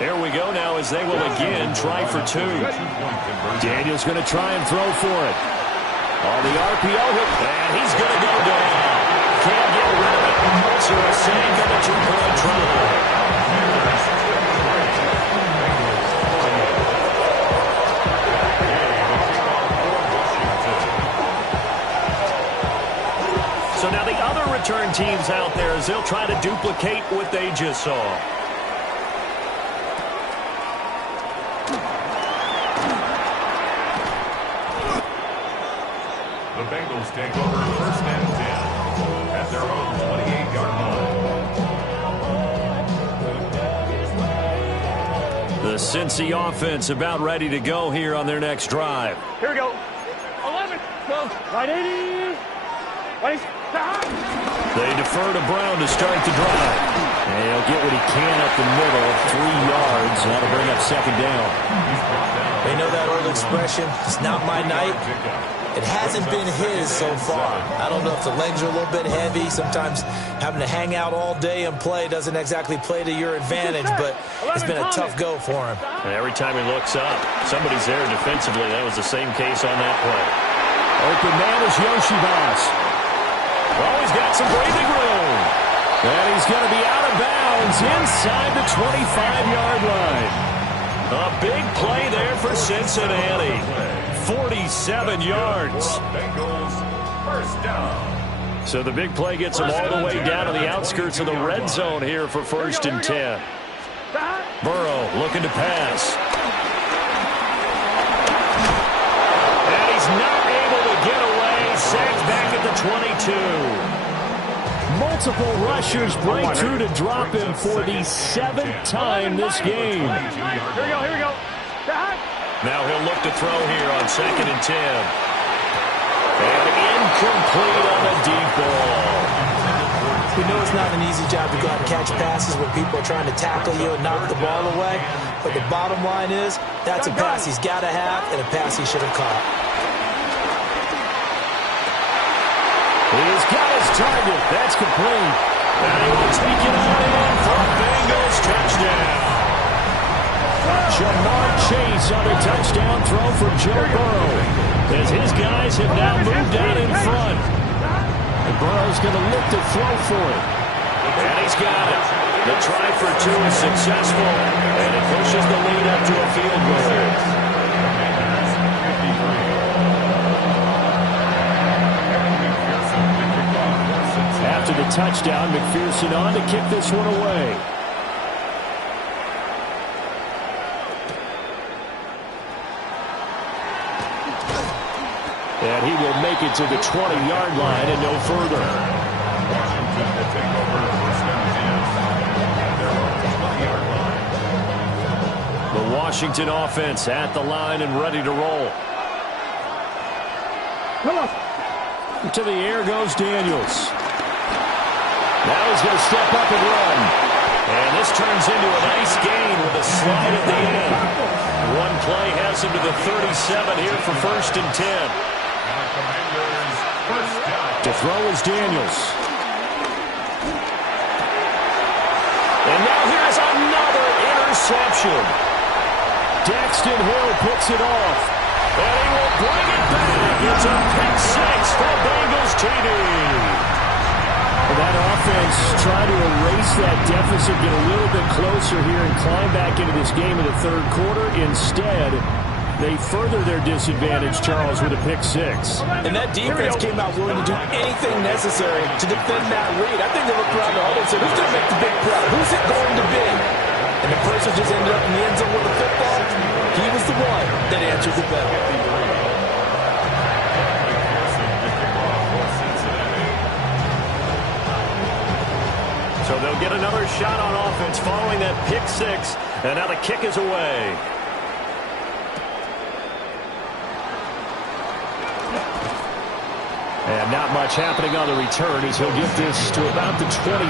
There we go now as they will again try for 2. Daniels going to try and throw for it. On the RPO hit, and he's going to go down. Can't get rid of it. So a save on the 2-point try. So now the other return teams out there as they'll try to duplicate what they just saw. The Bengals take over first and 10 at their own 28-yard line. The Cincy offense about ready to go here on their next drive. Here we go. 11, 12, right 80. Right. They defer to Brown to start the drive. And he'll get what he can up the middle, 3 yards. That'll bring up 2nd down. They know that old expression, it's not my night. It hasn't been his so far. I don't know if the legs are a little bit heavy. Sometimes having to hang out all day and play doesn't exactly play to your advantage, but it's been a tough go for him. And every time he looks up, somebody's there defensively. That was the same case on that play. Open man is Yoshibas. Oh, he's got some breathing room. And he's going to be out of bounds inside the 25-yard line. A big play there for Cincinnati. 47 yards. Bengals first down. So the big play gets them all the way down to the outskirts of the red zone here for 1st and 10. Burrow looking to pass. And he's not able to get away. Sacked back at the 22. Multiple rushers break through to drop him for the 7th time this game. Here we go. Now he'll look to throw here on 2nd and 10. And incomplete on the deep ball. We know it's not an easy job to go out and catch passes when people are trying to tackle you and knock the ball away. But the bottom line is, that's a pass he's got to have and a pass he should have caught. He's got his target. That's complete. And he will take it on in for a Bengals touchdown. Jamar Chase on a touchdown throw for Joe Burrow, as his guys have now moved out in front. And Burrow's going to look to throw for it. And he's got it. The try for two is successful, and it pushes the lead up to a field goal. After the touchdown, McPherson on to kick this one away. And he will make it to the 20-yard line and no further. Washington will take over first and 10 at their 20-yard line. The Washington offense at the line and ready to roll. To the air goes Daniels. Now he's going to step up and run. And this turns into a nice gain with a slide at the end. One play has him to the 37 here for first and 10. To throw is Daniels. And now here's another interception. Daxton Hill picks it off. And he will bring it back. It's a pick six for Bengals TD. That offense trying to erase that deficit, get a little bit closer here and climb back into this game in the third quarter. Instead, they further their disadvantage, Charles, with a pick six. And that defense came out willing to do anything necessary to defend that lead. I think they looked around the huddle and said, who's going to make the big play? Who's it going to be? And the person just ended up in the end zone with the football. He was the one that answered the bell. So they'll get another shot on offense following that pick six. And now the kick is away. And not much happening on the return as he'll get this to about the 23.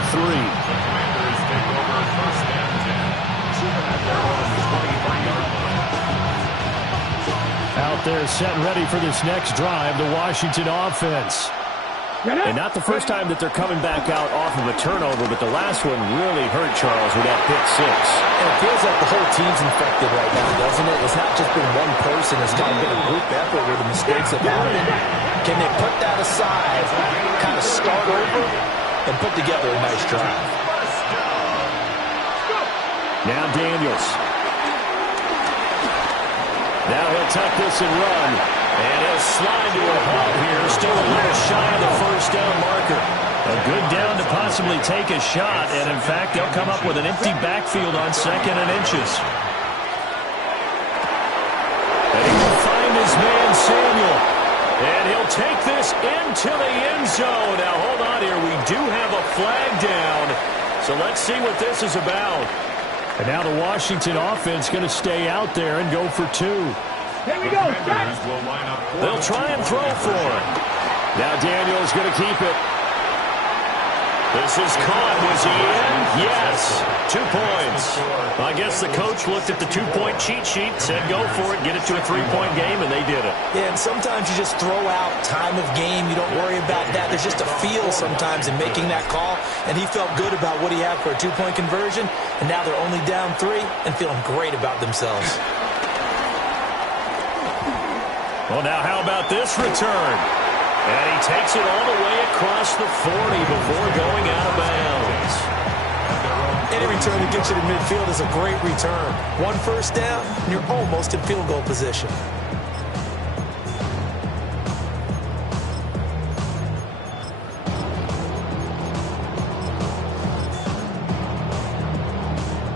Out there set ready for this next drive, the Washington offense. And not the first time that they're coming back out off of a turnover, but the last one really hurt Charles with that pick six. And it feels like the whole team's infected right now, doesn't it? It's not just been one person. It's kind of been a group effort where the mistakes have happened. Can they put that aside, kind of start over, and put together a nice drive? Now Daniels. Now he'll tuck this and run. And he'll slide to a halt here. Still a little shy of the first down marker. A good down to possibly take a shot. And, in fact, they'll come up with an empty backfield on second and inches. And he will find his man, Samuel. And he'll take this into the end zone. Now, hold on here. We do have a flag down. So let's see what this is about. And now the Washington offense going to stay out there and go for two. Here we go. They'll try and throw for it. Now Daniel's going to keep it. This is caught. Was he in? Yes. 2 points. I guess the coach looked at the 2-point cheat sheet, said go for it, get it to a 3-point game, and they did it. Yeah, and sometimes you just throw out time of game. You don't worry about that. There's just a feel sometimes in making that call, and he felt good about what he had for a 2-point conversion, and now they're only down 3 and feeling great about themselves. Well, now how about this return? And he takes it all the way across the 40 before going out of bounds. Any return that gets you to midfield is a great return. 1 first down, and you're almost in field goal position.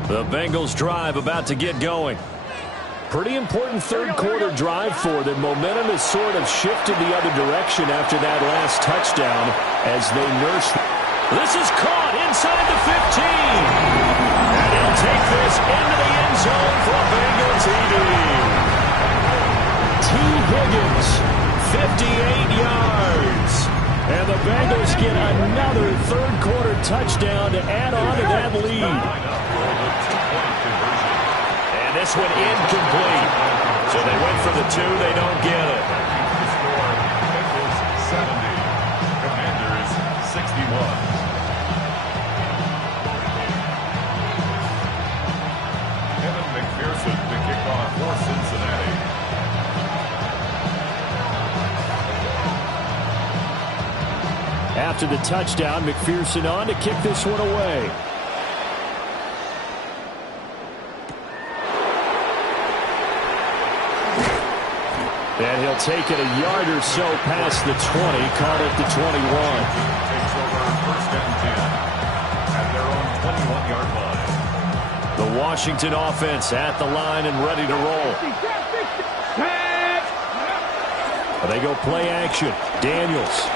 The Bengals drive about to get going. Pretty important third quarter drive for them. Momentum has sort of shifted the other direction after that last touchdown as they nurse. This is caught inside the 15. And he'll take this into the end zone for a Bengal TD. T. Higgins, 58 yards. And the Bengals get another third quarter touchdown to add on to that lead. And this one incomplete. So they went for the 2. They don't get it. Bengals 70. Commanders 61. Kevin McPherson to kick off for Cincinnati. After the touchdown, McPherson on to kick this one away. And he'll take it a yard or so past the 20, caught at the 21. Takes over first and 10 at their own 21-yard line. The Washington offense at the line and ready to roll. They go play action. Daniels.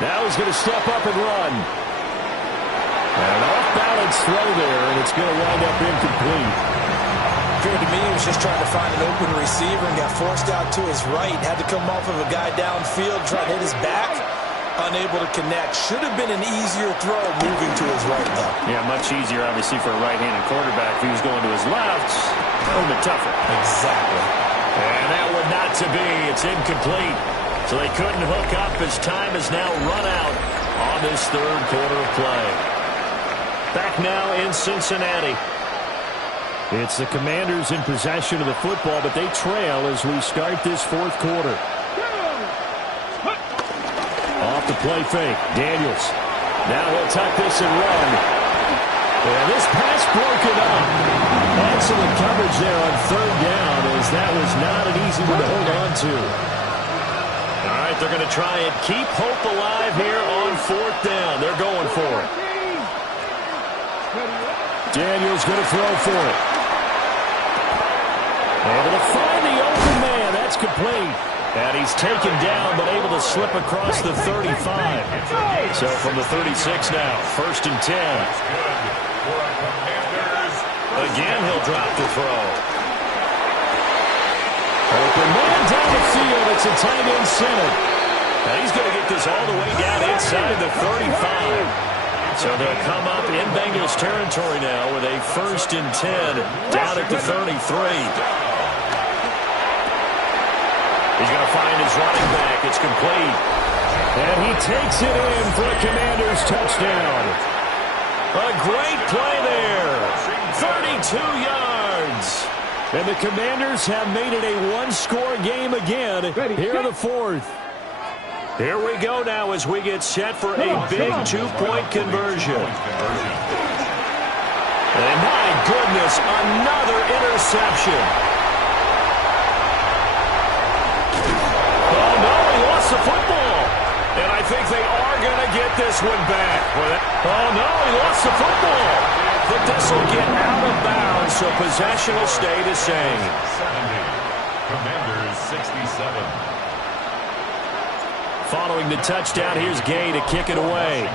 Now he's going to step up and run. And an off-balance throw there, and it's going to wind up incomplete. Appeared to me he was just trying to find an open receiver and got forced out to his right. Had to come off of a guy downfield, try to hit his back. Unable to connect. Should have been an easier throw moving to his right, though. Yeah, much easier, obviously, for a right-handed quarterback. If he was going to his left, a little bit tougher. Exactly. And that one not to be. It's incomplete. So they couldn't hook up as time has now run out on this third quarter of play. Back now in Cincinnati. It's the Commanders in possession of the football, but they trail as we start this fourth quarter. Off the play fake. Daniels. Now he'll tuck this and run. And this pass broken up. Excellent coverage there on third down, as that was not an easy one to hold on to. All right, they're going to try and keep hope alive here on fourth down. They're going for it. Daniels going to throw for it. Able to find the open man. That's complete. And he's taken down, but able to slip across the 35. So from the 36 now, first and 10. Again, he'll drop the throw. Open man down the field. It's a tight end center. And he's going to get this all the way down inside the 35. So they'll come up in Bengals territory now with a first and 10 down at the 33. He's going to find his running back. It's complete. And he takes it in for a Commanders touchdown. A great play there. 32 yards. And the Commanders have made it a one-score game again here in the fourth. Here we go now as we get set for a big two-point conversion. And my goodness, another interception. Oh, no, he lost the football. And I think they are going to get this one back. Oh, no, he lost the football. But this will get out of bounds, so possession will stay the same. 70. Commanders 67. Following the touchdown, here's Gay to kick it away.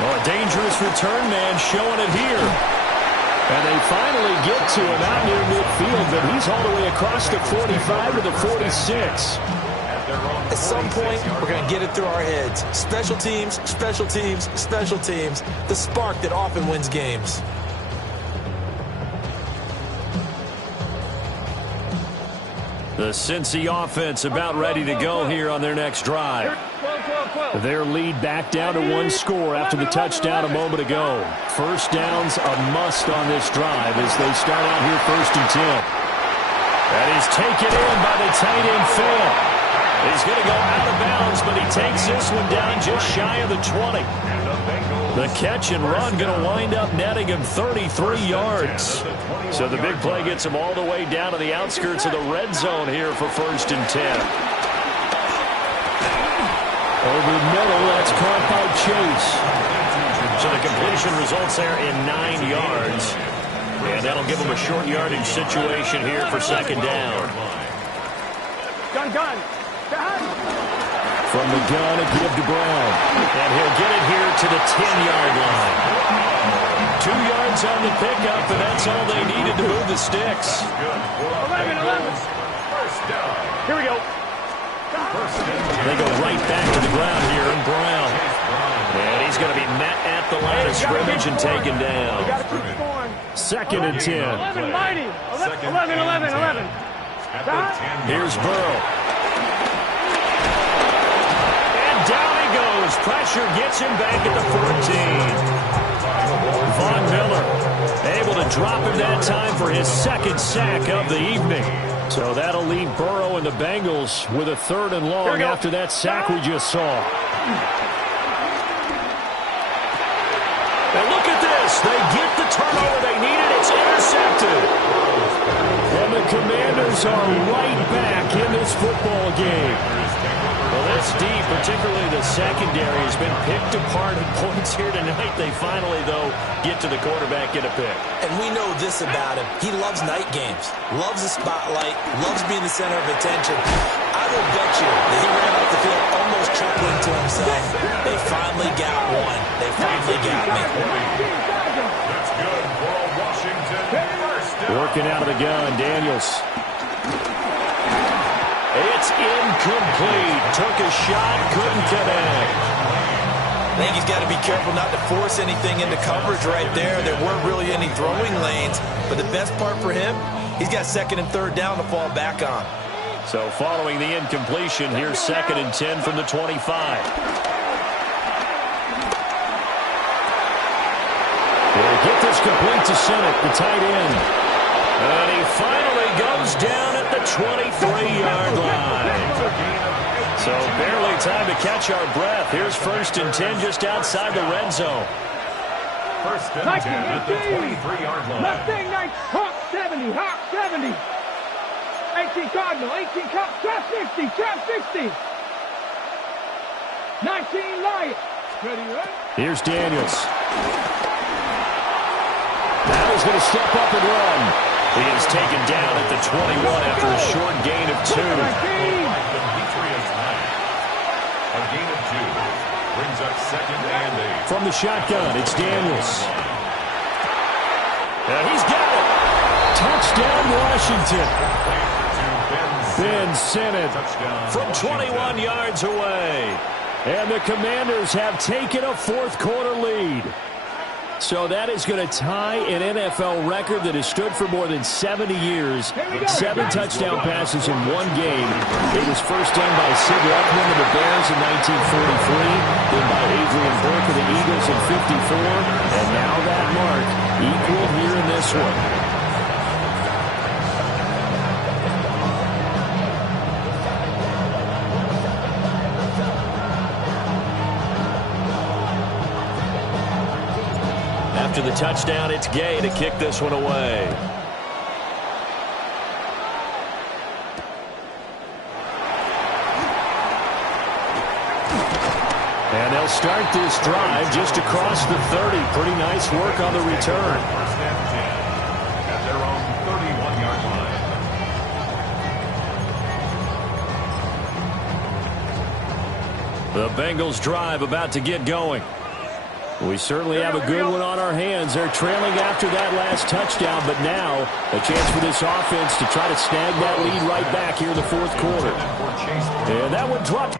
Oh, a dangerous return man showing it here. And they finally get to him out near midfield, but he's all the way across the 45 to the 46. At some point, we're going to get it through our heads. Special teams, special teams, special teams. The spark that often wins games. The Cincy offense about ready to go here on their next drive. Their lead back down to one score after the touchdown a moment ago. First down's a must on this drive as they start out here first and 10. That is taken in by the tight end Phil. He's going to go out of bounds, but he takes this one down just shy of the 20. The catch and run going to wind up netting him 33 yards. So the big play gets him all the way down to the outskirts of the red zone here for first and 10. Over the middle, that's caught by Chase. So the completion results there in 9 yards. And that'll give him a short yardage situation here for second down. Gun. From the gun, a give to Brown. And he'll get it here to the 10-yard line. 2 yards on the pickup, and that's all they needed to move the sticks. 11. Here we go. They go right back to the ground here, and Brown. And he's going to be met at the line of scrimmage and taken down. Second and 10. 11, mighty. 11. Here's Burrow. And down he goes. Pressure gets him back at the 14. Von Miller able to drop him that time for his second sack of the evening. So that'll leave Burrow and the Bengals with a 3rd and long after that sack we just saw. And look at this. They get the turnover they needed. It's intercepted. And the Commanders are right back in this football game. Well, this deep, particularly the secondary, has been picked apart at points here tonight. They finally, though, get to the quarterback, get a pick. And we know this about him. He loves night games, loves the spotlight, loves being the center of attention. I will bet you that he ran off the field almost chuckling to himself. They finally got one. They finally got me. That's good for Washington. Working out of the gun, Daniels. It's incomplete. Took a shot, couldn't connect. I think he's got to be careful not to force anything into coverage right there. There weren't really any throwing lanes. But the best part for him, he's got 2nd and 3rd down to fall back on. So following the incompletion, here's 2nd and 10 from the 25. They'll get this complete to Sennett, the tight end. And he finally goes down at the 23-yard line. So barely time to catch our breath. Here's 1st and 10 just outside the red zone. 1st and 10 at the 23-yard line. Left thing, nice. Hawk 70. 18 Cardinal. 18 Cup. Trap 60. 19 Lion. Ready, right? Here's Daniels. Now he's going to step up and run. He is taken down at the 21 after a short gain of 2. A gain of 2 brings up 2nd and 8. From the shotgun, it's Daniels. And he's got it. Touchdown, Washington. Ben Sennett from 21 yards away. And the Commanders have taken a 4th quarter lead. So that is going to tie an NFL record that has stood for more than 70 years. 7 touchdown passes in one game. It was first done by Sid Luckman of the Bears in 1943, then by Adrian Burke of the Eagles in 54, and now that mark equaled here in this one. After the touchdown, it's Gay to kick this one away. And they'll start this drive just across the 30. Pretty nice work on the return. 1st and 10 at their own 31-yard line. The Bengals drive about to get going. We certainly have a good one on our hands. They're trailing after that last touchdown, but now a chance for this offense to try to snag that lead right back here in the 4th quarter. And that one dropped.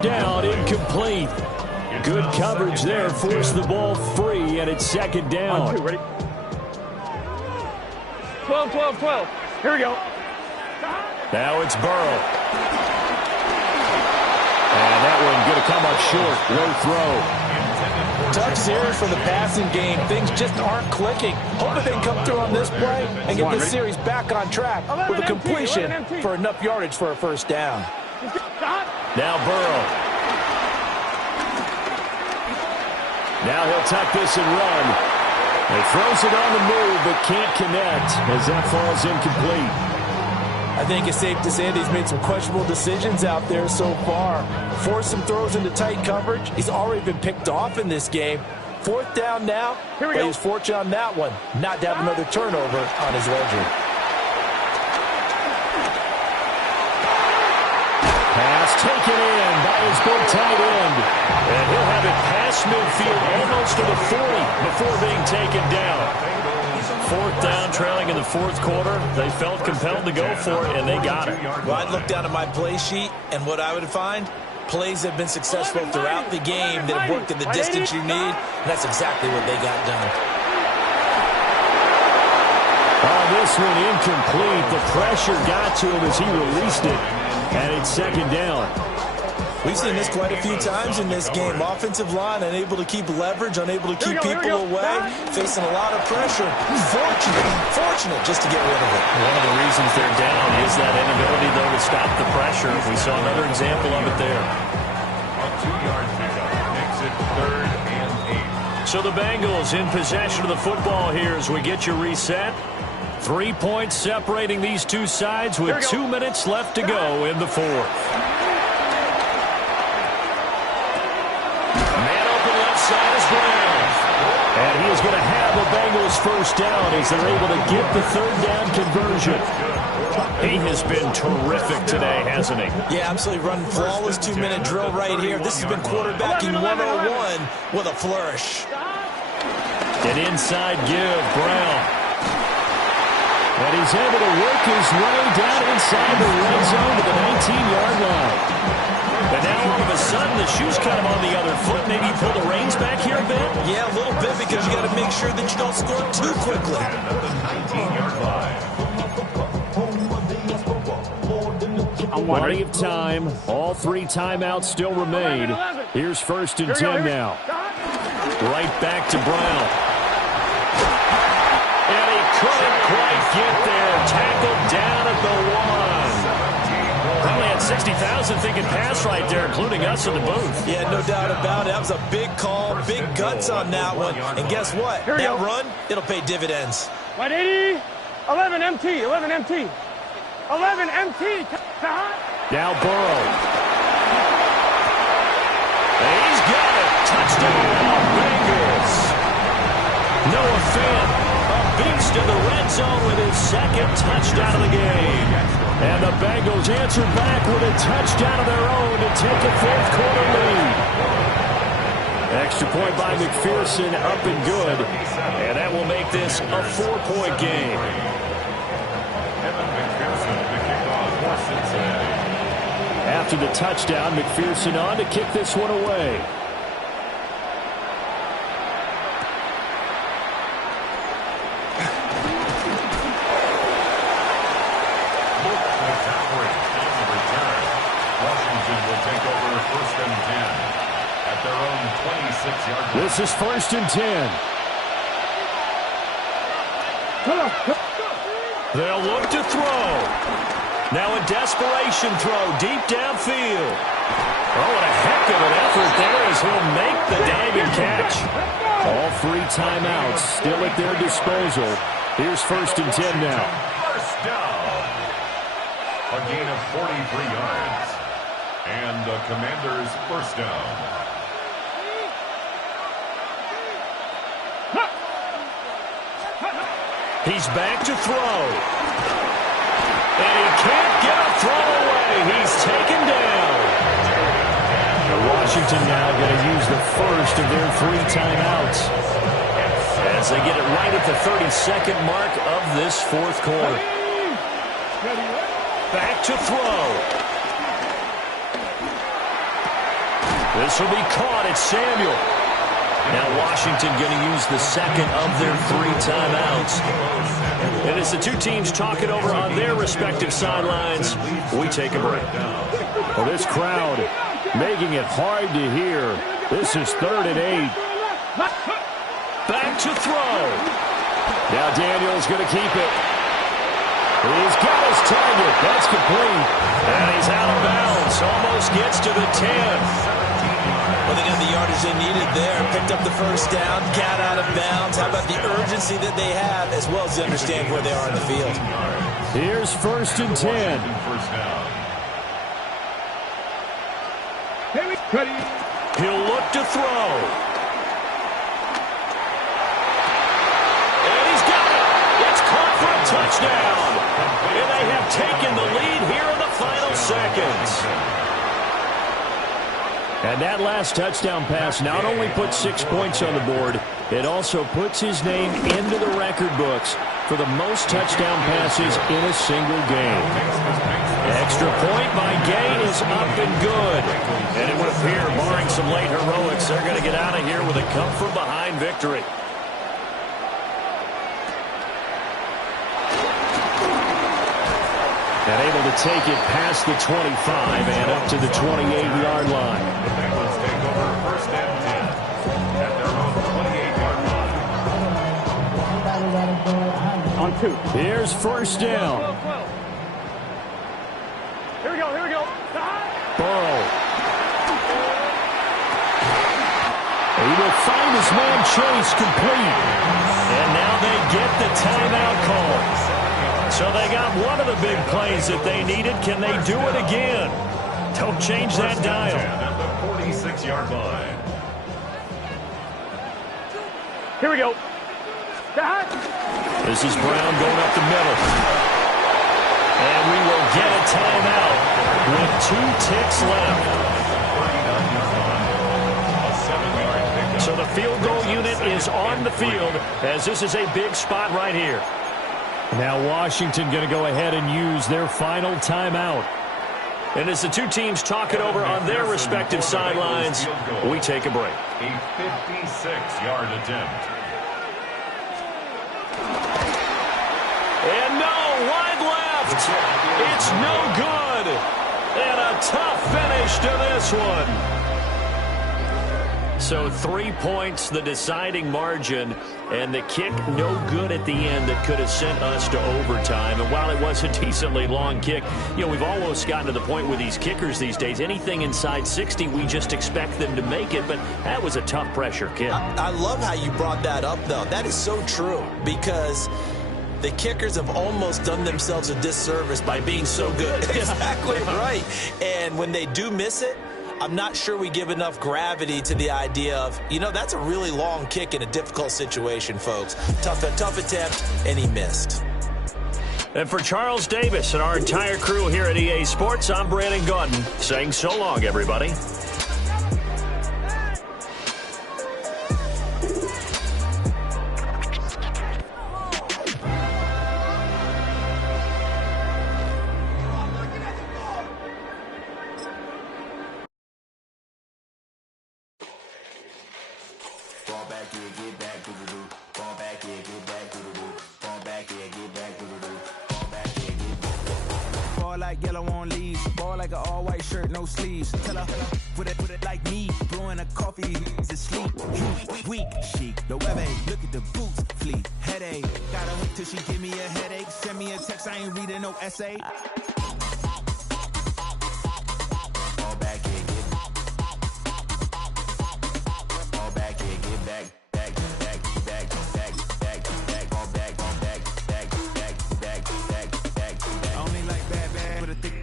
Down, incomplete. Good coverage there, forced the ball free, and it's 2nd down. 1-2, ready? 12. Here we go. Now it's Burrow. And that one going to come up short. Low throw. Tough series for the passing game. Things just aren't clicking. Hoping they can come through on this play and get this series back on track with a completion for enough yardage for a 1st down. Now Burrow. Now he'll tuck this and run. He throws it on the move, but can't connect as that falls incomplete. I think it's safe to say that he's made some questionable decisions out there so far. Forced some throws into tight coverage. He's already been picked off in this game. 4th down now. But he's fortunate on that one not to have another turnover on his ledger. his big tight end. And he'll have it past midfield almost to the 40 before being taken down. Fourth down, trailing in the fourth quarter. They felt compelled to go for it, and they got it. Well, I'd look down at my play sheet, and what I would find, plays have been successful throughout the game that have worked at the distance you need, and that's exactly what they got done. This one incomplete. The pressure got to him as he released it, and it's second down. We've seen this quite a few times in this game. Offensive line unable to keep leverage, unable to keep people away, facing a lot of pressure. Fortunate just to get rid of it. One of the reasons they're down is that inability, though, to stop the pressure. We saw another example of it there. A 2-yard pickup makes it 3rd and 8. So the Bengals in possession of the football here as we get you reset. 3 points separating these two sides with 2 minutes left to go in the fourth. Man open left side is Brown. And he is going to have a Bengals first down as they're able to get the third down conversion. He has been terrific today, hasn't he? Yeah, absolutely running flawless 2-minute drill right here. This has been quarterbacking 101 with a flourish. An inside give, Brown. And he's able to work his way down inside the red zone to the 19-yard line. And now all of a sudden the shoe's kind of on the other foot. Maybe you pull the reins back here a bit? Yeah, a little bit because you got to make sure that you don't score too quickly. At the 19-yard line. Plenty of time. All 3 timeouts still remain. Here's 1st and 10 now. Right back to Brown. And he couldn't quite get there. Tackled down at the 1. Probably had 60,000 thinking pass right there, including us in the booth. Yeah, no doubt about it. That was a big call, big guts on that one. And guess what? That run, it'll pay dividends. 180, 11 MT, 11 MT. 11 MT. Now Burrow. And he's got it. Touchdown, Bengals. Noah Fant, a beast in the red zone with his 2nd touchdown of the game. And the Bengals answer back with a touchdown of their own to take a fourth quarter lead. Extra point by McPherson, up and good. And that will make this a 4-point game. After the touchdown, McPherson on to kick this one away. Washington will take over 1st and 10 at their own 26-yard line. This is 1st and 10. They'll look to throw. Now a desperation throw deep downfield. Oh, what a heck of an effort there as he'll make the diving catch. All 3 timeouts still at their disposal. Here's 1st and 10 now. First down. A gain of 43 yards. And the Commanders' first down. He's back to throw. And he can't get a throw away. He's taken down. Washington now going to use the first of their 3 timeouts as they get it right at the 32nd mark of this fourth quarter. Back to throw. This will be caught. It's Samuel. Now Washington going to use the 2nd of their 3 timeouts. And as the 2 teams talk it over on their respective sidelines, we take a break. Well, this crowd making it hard to hear. This is 3rd and 8. Back to throw. Now Daniel's going to keep it. He's got his target. That's complete. And he's out of bounds. Almost gets to the 10. Well, they got the yardage they needed there. Picked up the first down, got out of bounds. How about the urgency that they have, as well as they understand where they are in the field? Here's 1st and 10. He'll look to throw. And he's got it. It's caught for a touchdown. And they have taken the lead here in the final seconds. And that last touchdown pass not only puts 6 points on the board, it also puts his name into the record books for the most touchdown passes in a single game. Extra point by Gay is up and good. And it would appear, barring some late heroics, they're going to get out of here with a come-from-behind victory. And able to take it past the 25 and up to the 28-yard line. The Bengals take over first and 10 at their own 28-yard line. On 2. Here's first down. Here we go. Burrow. He will find his man Chase complete. And now they get the timeout call. So they got one of the big plays that they needed. Can they do it again? Don't change that dial. At the 46-yard line. Here we go. This is Brown going up the middle. And we will get a timeout with 2 ticks left. So the field goal unit is on the field as this is a big spot right here. Now Washington going to go ahead and use their final timeout. And as the two teams talk it over on their respective sidelines, we take a break. A 56-yard attempt. And no, wide left. It's no good. And a tough finish to this one. So 3 points, the deciding margin, and the kick no good at the end that could have sent us to overtime. And while it was a decently long kick, we've almost gotten to the point with these kickers these days, anything inside 60, we just expect them to make it. But that was a tough pressure kick. I love how you brought that up, though. That is so true because the kickers have almost done themselves a disservice by being so good. Exactly right. And when they do miss it, I'm not sure we give enough gravity to the idea of, that's a really long kick in a difficult situation, folks. Tough attempt, and he missed. And for Charles Davis and our entire crew here at EA Sports, I'm Brandon Gaudin saying so long, everybody. Yellow on leaves, ball like an all-white shirt, no sleeves. Tell her, put it like me, blowing a coffee, he's asleep. Weak, chic, the weather, look at the boots, fleet, headache. Gotta wait till she give me a headache, send me a text, I ain't reading no essay. Fall back here, get back.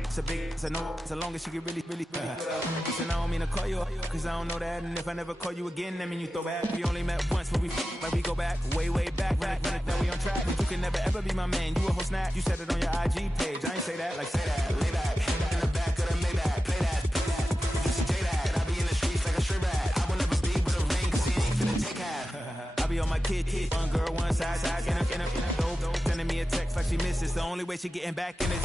It's a big, it's a no, so long as she get really Listen, I don't mean to call you up, cause I don't know that. And if I never call you again, that mean you throw back. We only met once when we go back, way back. Run it down, we on track. But you can never ever be my man. You a whole snap, you said it on your IG page. I ain't say that, say that. Lay back, in the back of the Maybach. Play that. You see J-Dad, I be in the streets like a stray rat. I will never be with a ring, cause he ain't finna take half. I be on my kid, one girl, one side, in a dope. Sending me a text like she misses. The only way she getting back in it.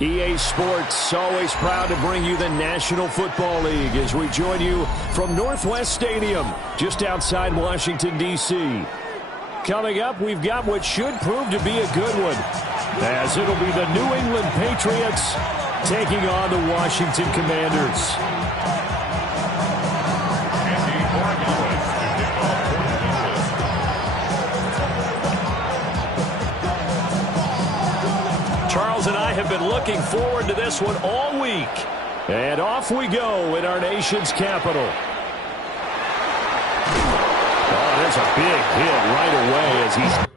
EA Sports, always proud to bring you the National Football League as we join you from Northwest Stadium, just outside Washington, D.C. Coming up, we've got what should prove to be a good one, as it'll be the New England Patriots taking on the Washington Commanders. Charles and I have been looking forward to this one all week. And off we go in our nation's capital. Oh, there's a big hit right away as he's...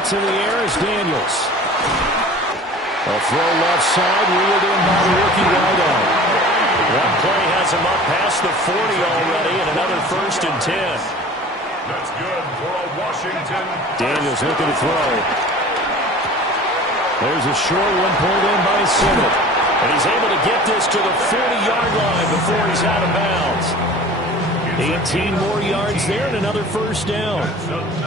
Sent to the air is Daniels. A throw left side, reeled in by the rookie wideout. One play has him up past the 40 already, and another 1st and 10. That's good for a Washington. Daniels looking to throw. There's a short one pulled in by Simmons. And he's able to get this to the 40-yard line before he's out of bounds. 18 more yards there and another 1st down.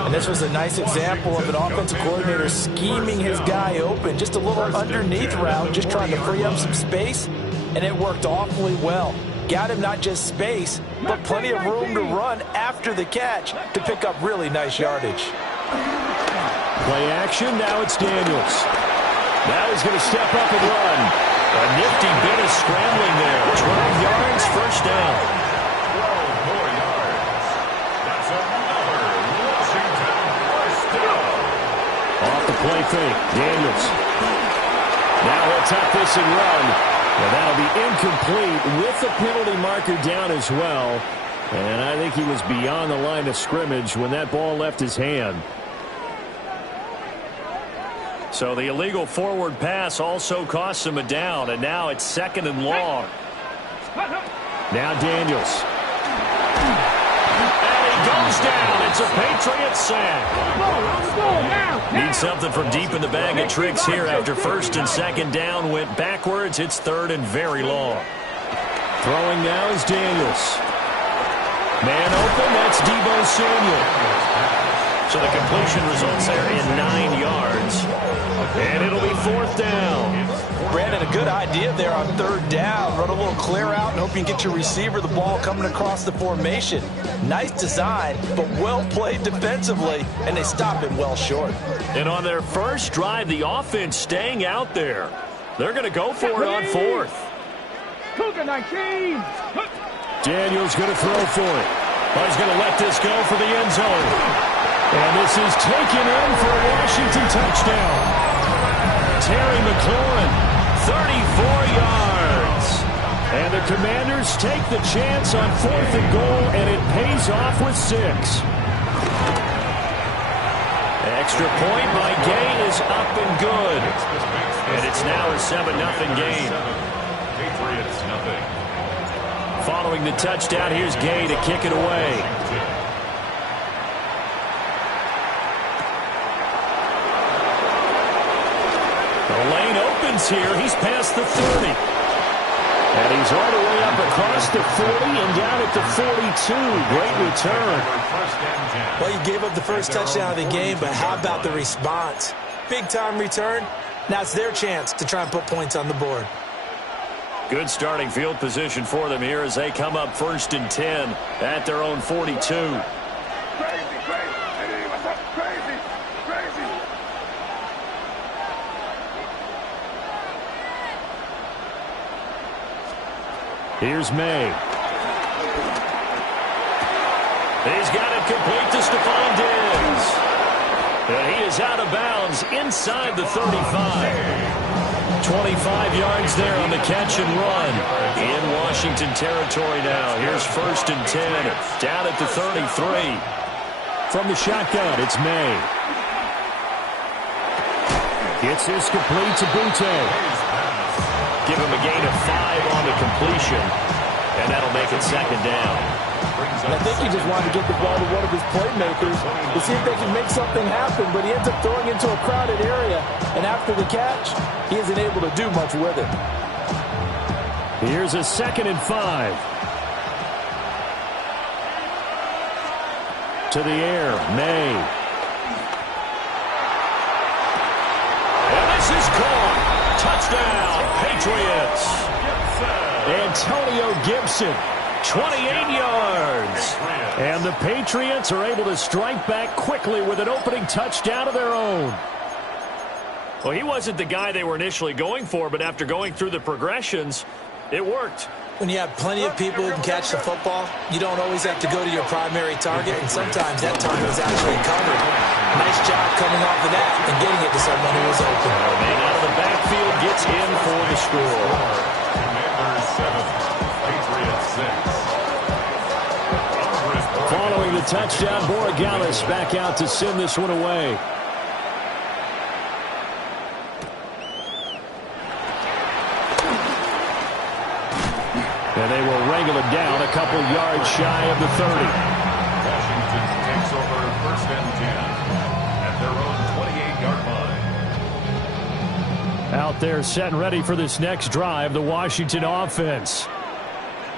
And this was a nice example of an offensive coordinator scheming his guy open. Just a little underneath route, just trying to free up some space, and it worked awfully well. Got him not just space, but plenty of room to run after the catch to pick up really nice yardage. Play action, now it's Daniels. Now he's going to step up and run. A nifty bit of scrambling there. 12 yards, 1st down. 12 more yards. That's another Washington 1st down. Off the play fake, Daniels. Now he'll tuck this and run. And that'll be incomplete with the penalty marker down as well. And I think he was beyond the line of scrimmage when that ball left his hand. So the illegal forward pass also costs him a down, and now it's 2nd and long. Now Daniels. And he goes down. It's a Patriot sack. Need something from deep in the bag of tricks here after 1st and 2nd down went backwards. It's 3rd and very long. Throwing now is Daniels. Man open, that's Deebo Samuel. So the completion results there in 9 yards. And it'll be 4th down. Brandon, a good idea there on 3rd down. Run a little clear out and hope you can get your receiver the ball coming across the formation. Nice design, but well played defensively, and they stop it well short. And on their first drive, the offense staying out there. They're going to go for it on 4th. Cougar 19. Daniels going to throw for it. Oh, he's going to let this go for the end zone. And this is taken in for a Washington touchdown. Terry McLaurin, 34 yards. And the Commanders take the chance on 4th and goal, and it pays off with 6. Extra point by Gay is up and good. And it's now a 7-0 game. Patriots nothing. Following the touchdown, here's Gay to kick it away. The lane opens here. He's past the 30. And he's all the way up across the 40 and down at the 42. Great return. Well, you gave up the first touchdown of the game, but how about the response? Big-time return. Now it's their chance to try and put points on the board. Good starting field position for them here as they come up 1st and 10 at their own 42. Here's May. He's got it complete to Stephon Diggs. And he is out of bounds inside the 35. 25 yards there on the catch and run. In Washington territory now. Here's 1st and 10. Down at the 33. From the shotgun, it's May. Gets this complete to Butte. Give him a gain of 5 on the completion, and that'll make it 2nd down. And I think he just wanted to get the ball to one of his playmakers to see if they can make something happen, but he ends up throwing into a crowded area, and after the catch, he isn't able to do much with it. Here's a 2nd and 5. To the air, May. And this is caught. Touchdown, Patriots. Antonio Gibson, 28 yards. And the Patriots are able to strike back quickly with an opening touchdown of their own. Well, he wasn't the guy they were initially going for, but after going through the progressions, it worked. When you have plenty of people who can catch the football, you don't always have to go to your primary target, and sometimes that target is actually covered. Nice job coming off of that and getting it to someone who was open. Man out of the backfield gets in for the score. Commanders 7, Patriots 6. Following the touchdown, Borregales back out to send this one away. And they will wrangle it down a couple yards shy of the 30. Washington takes over 1st and 10 at their own 28-yard line. Out there set and ready for this next drive, the Washington offense.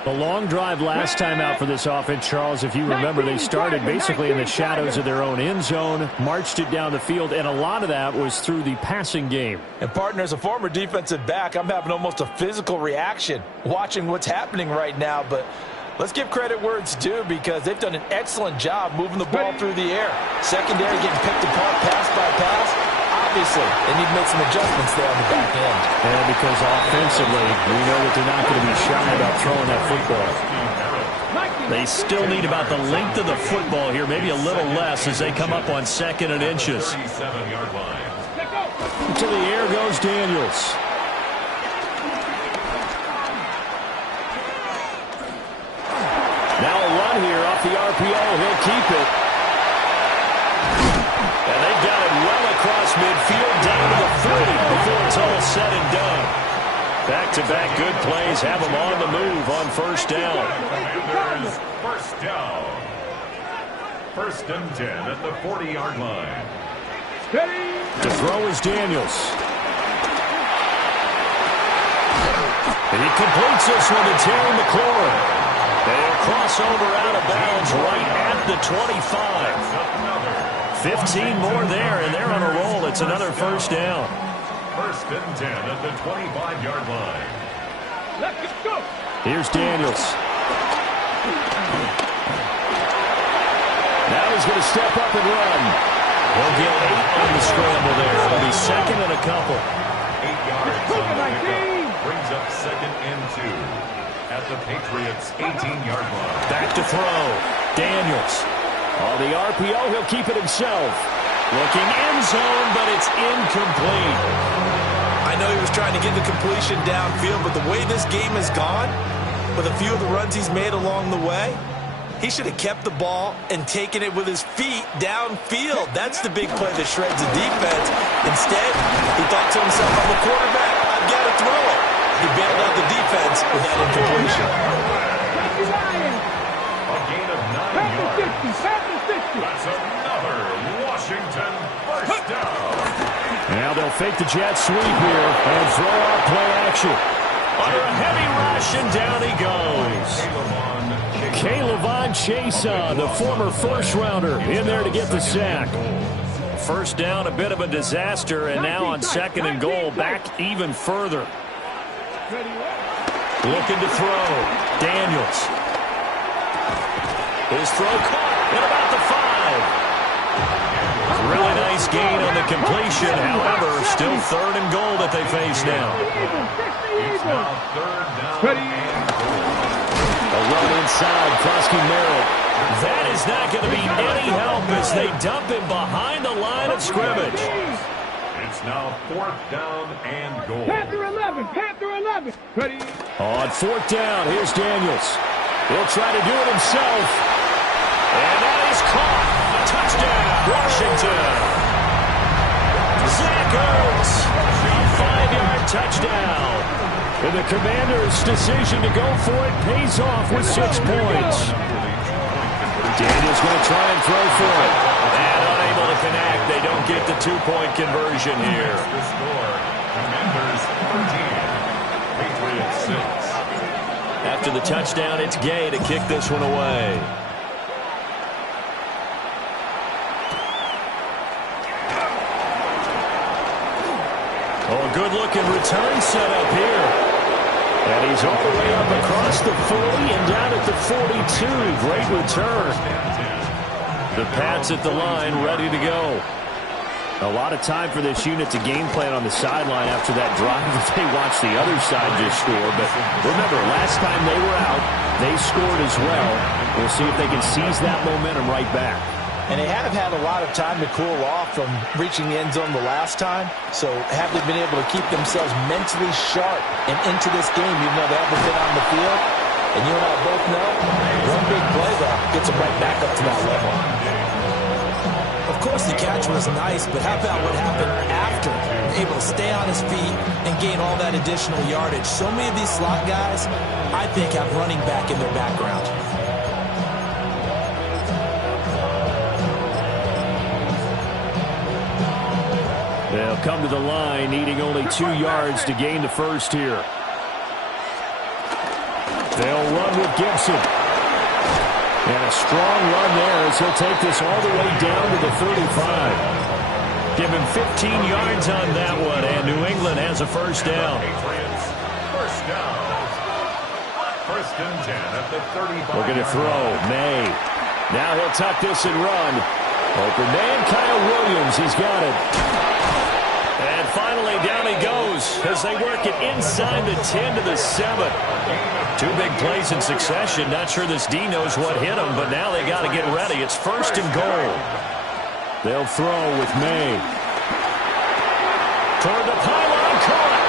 The long drive last time out for this offense, Charles, if you remember, they started basically in the shadows of their own end zone, marched it down the field, and a lot of that was through the passing game. And, partner, as a former defensive back, I'm having almost a physical reaction watching what's happening right now. But let's give credit where it's due because they've done an excellent job moving the ball through the air. Secondary getting picked apart pass by pass. Obviously, they need to make some adjustments there on the back end. And because offensively, we know that they're not going to be shy about throwing that football. They still need about the length of the football here, maybe a little less as they come up on 2nd and inches. 37-yard line. To the air goes Daniels. Now a run here off the RPO. He'll keep it. And they've got it well across midfield down to the 40 before it's all said and done. Back-to-back good plays have them on the move on 1st down. Commanders, 1st down. 1st and 10 at the 40-yard line. To throw is Daniels. And he completes this one to Terry McLaurin. They'll cross over out of bounds right at the 25. 15 more there, and they're on a roll. It's another 1st down. 1st and 10 at the 25-yard line. Let's go. Here's Daniels. Now he's going to step up and run. He'll get 8 on the scramble there. It'll be 2nd and a couple. 8 yards on the pickup. Brings up 2nd and 2 at the Patriots' 18-yard line. Back to throw. Daniels. On the RPO, he'll keep it himself. Looking end zone, but it's incomplete. I know he was trying to get the completion downfield, but the way this game has gone, with a few of the runs he's made along the way, he should have kept the ball and taken it with his feet downfield. That's the big play that shreds the defense. Instead, he thought to himself, I'm the quarterback, I've got to throw it. He bailed out the defense with that incompletion. A gain of 9 yards. That's another Washington 1st down. Now they'll fake the jet sweep here and throw out play action. Under a heavy rush, and down he goes. K'Lavon Chaisson, the former 1st-rounder, in there to get the sack. 1st down, a bit of a disaster, and now on 2nd and goal, back even further. Looking to throw. Daniels. His throw caught at about the 5. Really nice gain on the completion. However, still 3rd and goal that they face now. It's now 3rd down and goal. A run inside, Krusky Merritt. That is not going to be any help as they dump him behind the line of scrimmage. It's now 4th down and goal. Panther 11, Panther 11. Ready? On 4th down, here's Daniels. He'll try to do it himself. And that is caught. Touchdown, Washington. Zach Ertz, a 5-yard touchdown. And the Commanders' decision to go for it pays off with 6 points. Daniels going to try and throw for it. And unable to connect. They don't get the 2-point conversion here. The score, Commanders 13, Patriots 6. After the touchdown, it's Gay to kick this one away. Oh, a good-looking return set up here. And he's all the way up across the 40 and down at the 42. Great return. The Pats at the line, ready to go. A lot of time for this unit to game plan on the sideline after that drive that they watched the other side just score. But remember, last time they were out, they scored as well. We'll see if they can seize that momentum right back. And they have had a lot of time to cool off from reaching the end zone the last time. So have they been able to keep themselves mentally sharp and into this game, even though they haven't been on the field? And you and I both know, one big play, though, gets them right back up to that level. Of course, the catch was nice, but how about what happened after? Able to stay on his feet and gain all that additional yardage. So many of these slot guys, I think, have running back in their background. They'll come to the line, needing only 2 yards to gain the first here. They'll run with Gibson. And a strong run there as he'll take this all the way down to the 35. Give him 15 yards on that one, and New England has a first down. First down. First and 10 at the 35. Looking to throw, May. Now he'll tuck this and run. Open man, Kyle Williams, he's got it. And finally, down he goes as they work it inside the 10 to the 7. 2 big plays in succession. Not sure this D knows what hit him, but now they got to get ready. It's first and goal. They'll throw with May. Toward the pylon, caught.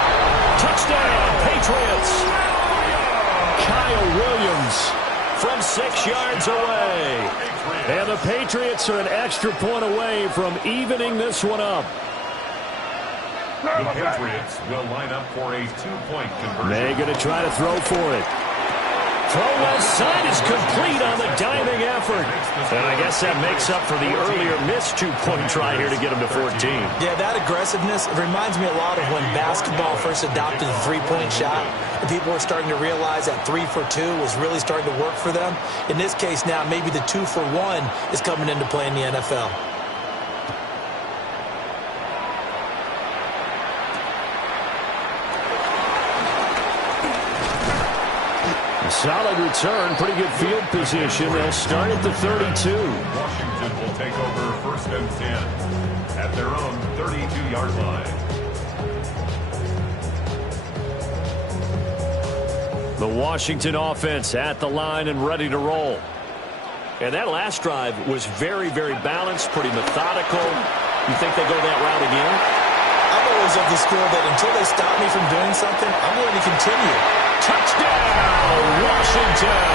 Touchdown, Patriots. Kyle Williams from 6 yards away. And the Patriots are an extra point away from evening this one up. The Patriots will line up for a 2-point conversion. May going to try to throw for it. Throw left side is complete on the diving effort. And I guess that makes up for the earlier missed 2-point try here to get him to 14. Yeah, that aggressiveness, it reminds me a lot of when basketball first adopted the 3-point shot. And people were starting to realize that 3 for 2 was really starting to work for them. In this case now, maybe the 2 for 1 is coming into play in the NFL. Solid return, pretty good field position. They'll start at the 32. Washington will take over first and 10 at their own 32-yard line. The Washington offense at the line and ready to roll. And that last drive was very, very balanced, pretty methodical. You think they go that route again? I'm always of the school that until they stop me from doing something, I'm going to continue. Touchdown, Washington!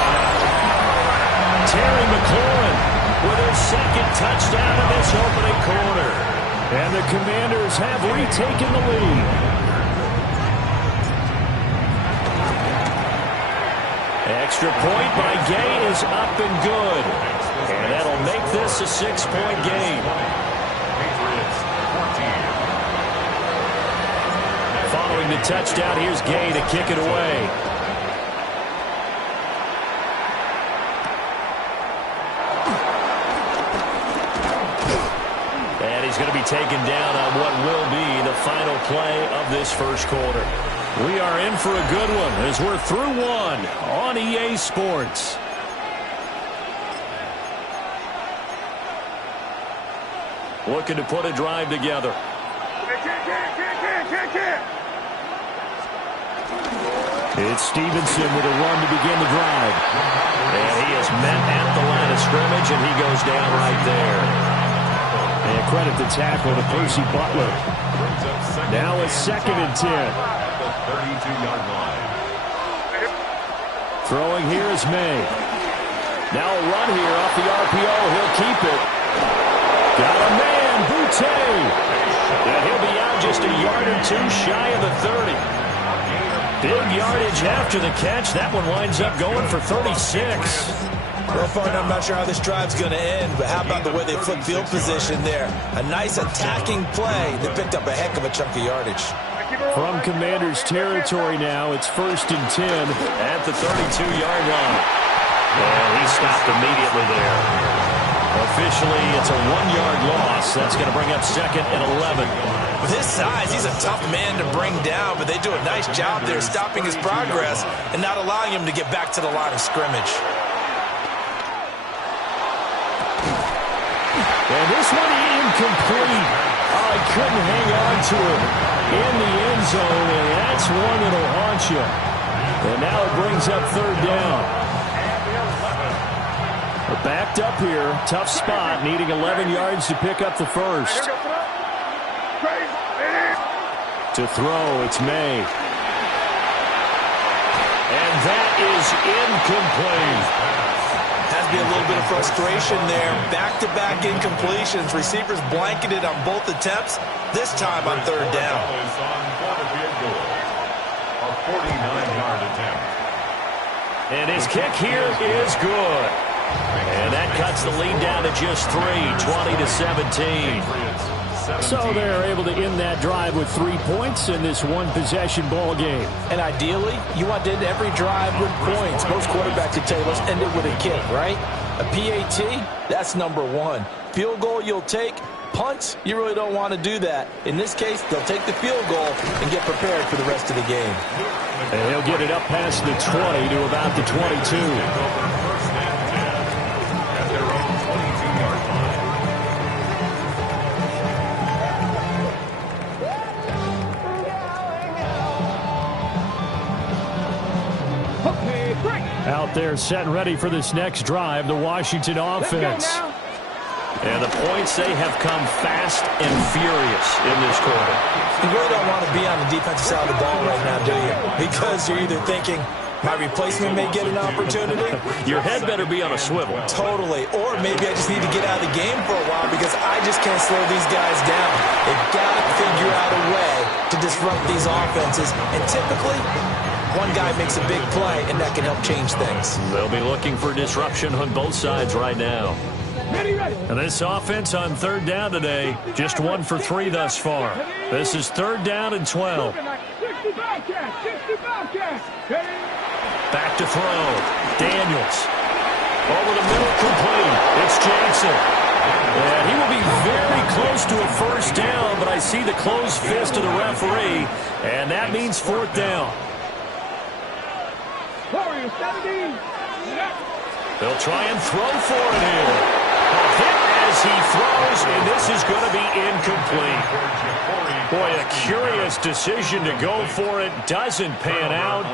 Terry McLaurin with his second touchdown of this opening quarter. And the Commanders have retaken the lead. Extra point by Gay is up and good. And that'll make this a 6-point game. Patriots 14. Following the touchdown, here's Gay to kick it away. And he's going to be taken down on what will be the final play of this first quarter. We are in for a good one as we're through one on EA Sports. Looking to put a drive together. It's Stevenson with a run to begin the drive. And he is met at the line of scrimmage, and he goes down right there. And credit the tackle to Percy Butler. Now it's 2nd and 10. 32-yard line. Throwing here is May. Now a run here off the RPO. He'll keep it. Got a man, Boutte. And he'll be out just a yard or 2 shy of the 30. Big yardage after the catch. That one winds up going for 36. Well, Farn, I'm not sure how this drive's going to end, but how about the way they flip field position there? A nice attacking play. They picked up a heck of a chunk of yardage. From Commanders territory now, it's 1st and 10 at the 32-yard line. And he stopped immediately there. Officially, it's a 1-yard loss. That's going to bring up 2nd and 11. With his size, he's a tough man to bring down, but they do a nice job there stopping his progress and not allowing him to get back to the line of scrimmage. And this one incomplete. Oh, he couldn't hang on to it in the end zone, and that's one that'll haunt you. And now it brings up 3rd down. We're backed up here. Tough spot, needing 11 yards to pick up the first. To throw, it's May. And that is incomplete. Has to be a little bit of frustration there. Back-to-back incompletions. Receivers blanketed on both attempts, this time on third down. A 49-yard attempt. And his kick here is good. And that cuts the lead down to just 3, 20-17. So they're able to end that drive with 3 points in this one-possession ball game. And ideally, you want to end every drive with points. Most quarterbacks would tell you, let's end it with a kick, right? A PAT, that's number one. Field goal you'll take. Punts, you really don't want to do that. In this case, they'll take the field goal and get prepared for the rest of the game. And he'll get it up past the 20 to about the 22. Out there set and ready for this next drive, the Washington offense. And the points, they have come fast and furious in this quarter. You really don't want to be on the defensive side of the ball right now, do you? Because you're either thinking, my replacement may get an opportunity. Your head better be on a swivel. Totally. Or maybe I just need to get out of the game for a while because I just can't slow these guys down. They've got to figure out a way to disrupt these offenses. And typically, one guy makes a big play, and that can help change things. They'll be looking for disruption on both sides right now. Ready. And this offense on third down today, just 1 for 3 thus far. This is third down and 12. Back to throw. Daniels. Over the middle, complete. It's Jackson. And he will be very close to a first down, but I see the closed fist of the referee, and that means fourth down. They'll try and throw for it here. A hit as he throws, and this is going to be incomplete. Boy, a curious decision to go for it. Doesn't pan out.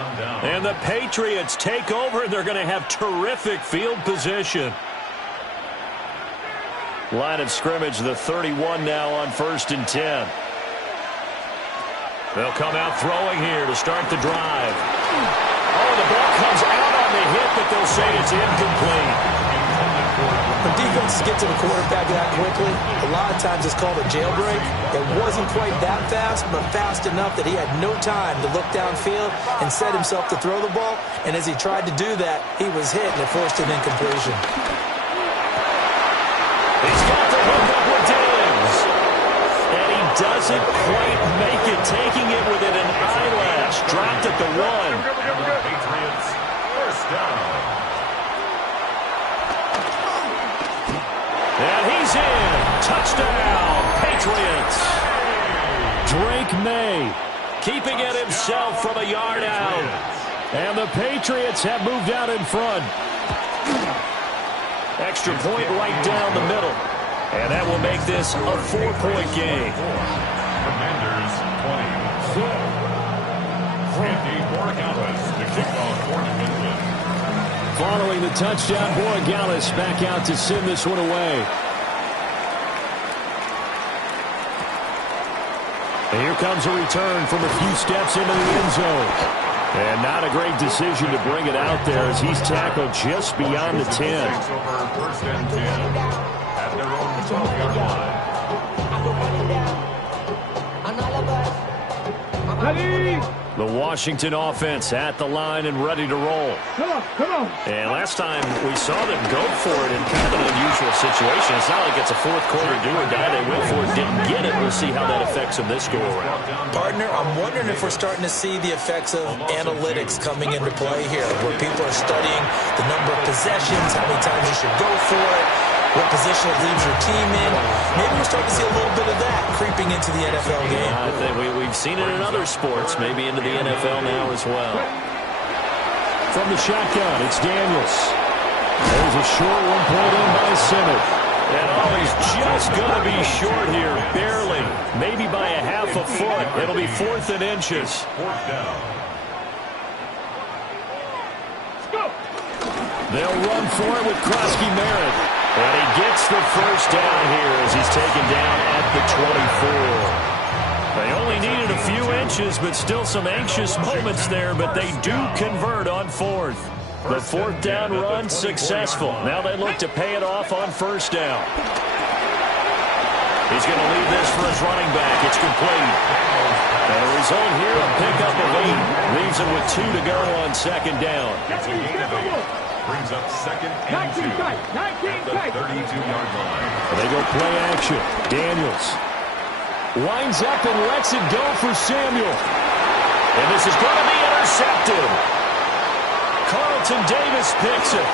And the Patriots take over, and they're going to have terrific field position. Line of scrimmage, the 31 now on 1st and 10. They'll come out throwing here to start the drive. Oh, the ball comes out on the hit, but they'll say it's incomplete. When defenses get to the quarterback that quickly, a lot of times it's called a jailbreak. It wasn't quite that fast, but fast enough that he had no time to look downfield and set himself to throw the ball. And as he tried to do that, he was hit and it forced an incompletion. He's got the hook up with Diggs. And he doesn't quite make it, taking it within an eyelash. Dropped at the 1. Patriots, first down. And he's in. Touchdown, Patriots. Drake May keeping it himself from a yard out. And the Patriots have moved out in front. Extra point right down the middle. And that will make this a 4-point game. Commanders 20. Andy Borregales, the kickoff for New England. Following the touchdown, Borregales back out to send this one away. And here comes a return from a few steps into the end zone. And not a great decision to bring it out there as he's tackled just beyond the 10. Takes over 1st and 10 at their own 12-yard line. Ready. The Washington offense at the line and ready to roll. Come on. And last time we saw them go for it in kind of an unusual situation. It's not like it's a fourth quarter do or die. They went for it, didn't get it. We'll see how that affects them this go around. Partner, I'm wondering if we're starting to see the effects of analytics coming into play here, where people are studying the number of possessions, how many times you should go for it, what position it leaves your team in. Maybe we're starting to see a little bit of that creeping into the NFL game. I think we've seen it in other sports, maybe into the NFL now as well. From the shotgun, it's Daniels. There's a short one pulled in by Simmons. And he's just going to be short here, barely, maybe by a half a foot. It'll be 4th and inches. Fourth down. They'll run for it with Krosky Merritt. And he gets the first down here as he's taken down at the 24. They only needed a few inches, but still some anxious moments there, but they do convert on 4th. The fourth down run successful. Now they look to pay it off on first down. He's going to leave this for his running back. It's complete. And the result here, a pickup of 8. Leaves him with 2 to go on second down. Brings up second and 2 at the 32-yard line. They go play action. Daniels winds up and lets it go for Samuel. And this is going to be intercepted. Carlton Davis picks it.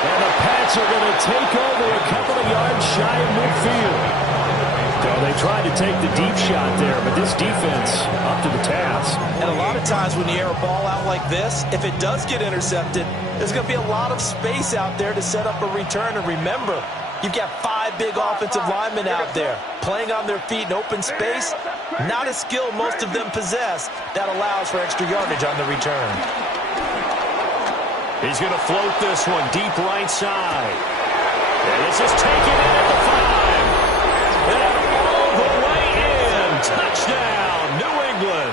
And the Pats are going to take over a couple of yards shy of midfield. So they tried to take the deep shot there, but this defense up to the task. And a lot of times when you air a ball out like this, if it does get intercepted, there's going to be a lot of space out there to set up a return. And remember, you've got 5 big offensive linemen out there playing on their feet in open space. Not a skill most of them possess that allows for extra yardage on the return. He's going to float this one deep right side. And this is taken in at the 5. And all the way in. Touchdown, New England.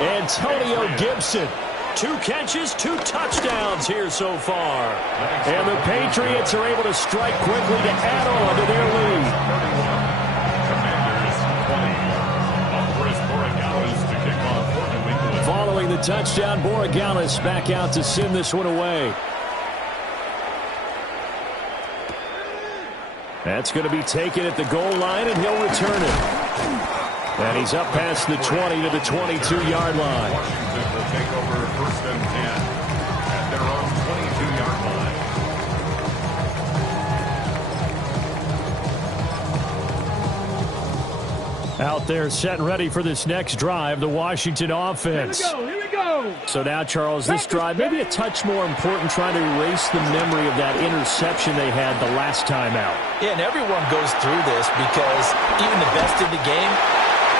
Antonio Gibson. 2 catches, 2 touchdowns here so far. And the Patriots are able to strike quickly to add on to their lead. Following the touchdown, Borregales back out to send this one away. That's going to be taken at the goal line, and he'll return it. And he's up past the 20 to the 22-yard line. Washington will take over first and 10 at their own 22-yard line. Out there set and ready for this next drive, the Washington offense. Here we go. So now, Charles, this drive maybe a touch more important, trying to erase the memory of that interception they had the last time out. Yeah, and everyone goes through this because even the best in the game,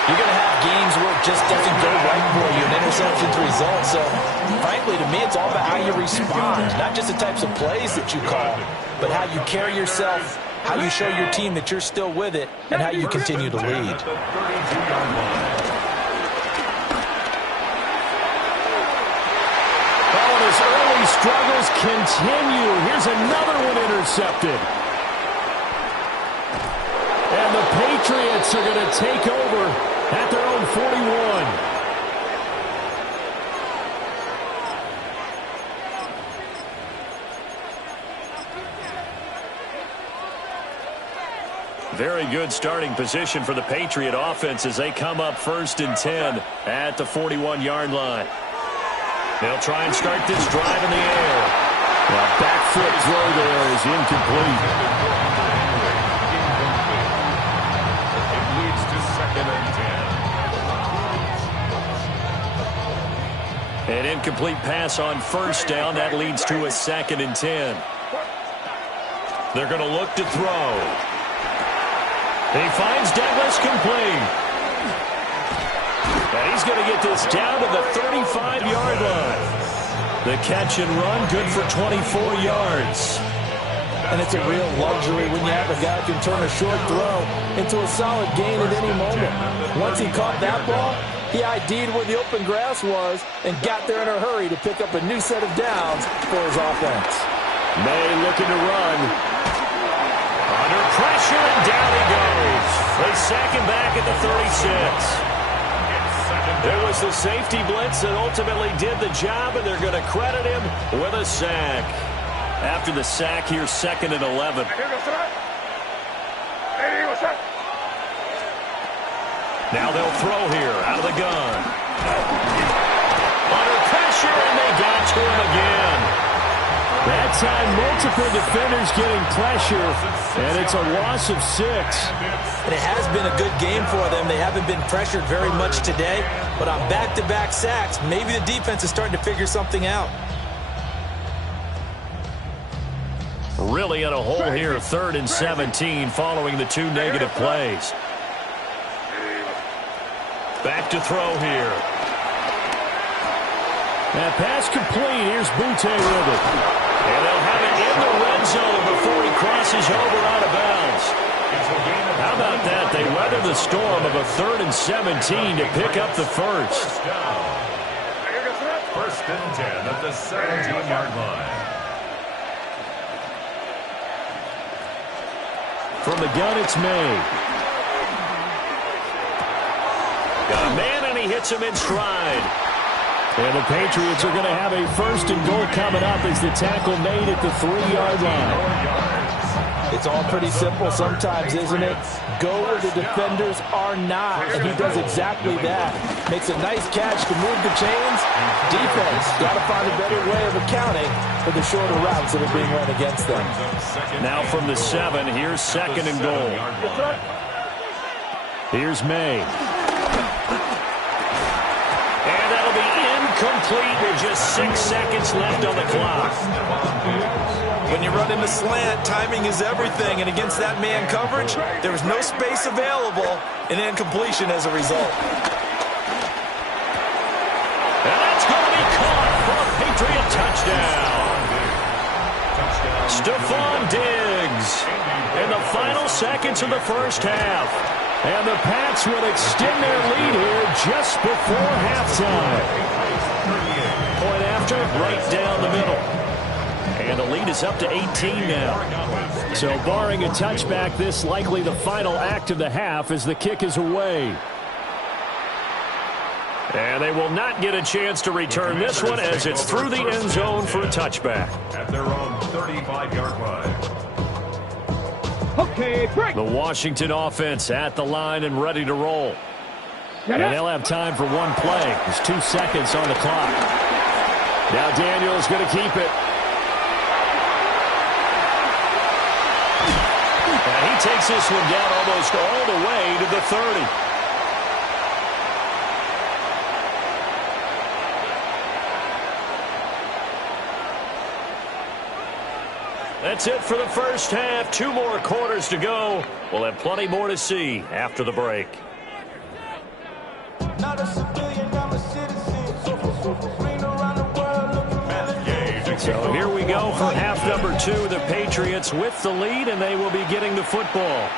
you're going to have games where it just doesn't go right for you, and interceptions result. So, frankly, to me, it's all about how you respond, not just the types of plays that you call, but how you carry yourself, how you show your team that you're still with it, and how you continue to lead. Oh, and his early struggles continue. Here's another one intercepted. And the Patriots are going to take over at their own 41. Very good starting position for the Patriot offense as they come up first and 10 at the 41-yard line. They'll try and start this drive in the air. The back foot throw there is incomplete. It leads to second and 10. An incomplete pass on first down. That leads to a second and 10. They're going to look to throw. He finds Douglas complete. And he's going to get this down to the 35-yard line. The catch and run, good for 24 yards. And it's a real luxury when you have a guy who can turn a short throw into a solid gain at any moment. Once he caught that ball, he ID'd where the open grass was and got there in a hurry to pick up a new set of downs for his offense. May looking to run. Under pressure, and down he goes. They sack him back at the 36. It was the safety blitz that ultimately did the job, and they're going to credit him with a sack. After the sack, here's second and 11. Now they'll throw here out of the gun. Under pressure, and they got to him again. That time, multiple defenders getting pressure, and it's a loss of 6. And it has been a good game for them. They haven't been pressured very much today, but on back-to-back sacks, maybe the defense is starting to figure something out. Really in a hole here, third and 17, following the 2 negative plays. Back to throw here. That pass complete. Here's Butte with it. And they'll have it in the red zone before he crosses over out of bounds. How about that? They weather the storm of a third and 17 to pick up the first. First and 10 at the 17-yard line. From the gun, it's May. Got a man, and he hits him in stride. And the Patriots are going to have a first and goal coming up as the tackle made at the 3-yard line. It's all pretty simple sometimes, isn't it? Go where the defenders are not, and he does exactly that. Makes a nice catch to move the chains. Defense got to find a better way of accounting for the shorter routes that are being run against them. Now from the 7, here's second and goal. Here's May. And that'll be incomplete with just 6 seconds left on the clock. When you run in the slant, timing is everything, and against that man coverage, there was no space available, and incompletion as a result. And that's going to be caught for a Patriot touchdown. Stephon Diggs in the final seconds of the first half. And the Pats will extend their lead here just before halftime. Point after, right down the middle. And the lead is up to 18 now. So barring a touchback, this likely the final act of the half as the kick is away. And they will not get a chance to return this one as it's through the end zone for a touchback. At their own 35-yard line. Okay, break. The Washington offense at the line and ready to roll. And they'll have time for one play. There's 2 seconds on the clock. Now Daniel's going to keep it. And he takes this one down almost all the way to the 30. That's it for the first half. 2 more quarters to go. We'll have plenty more to see after the break. So here we go for half number 2. The Patriots with the lead, and they will be getting the football.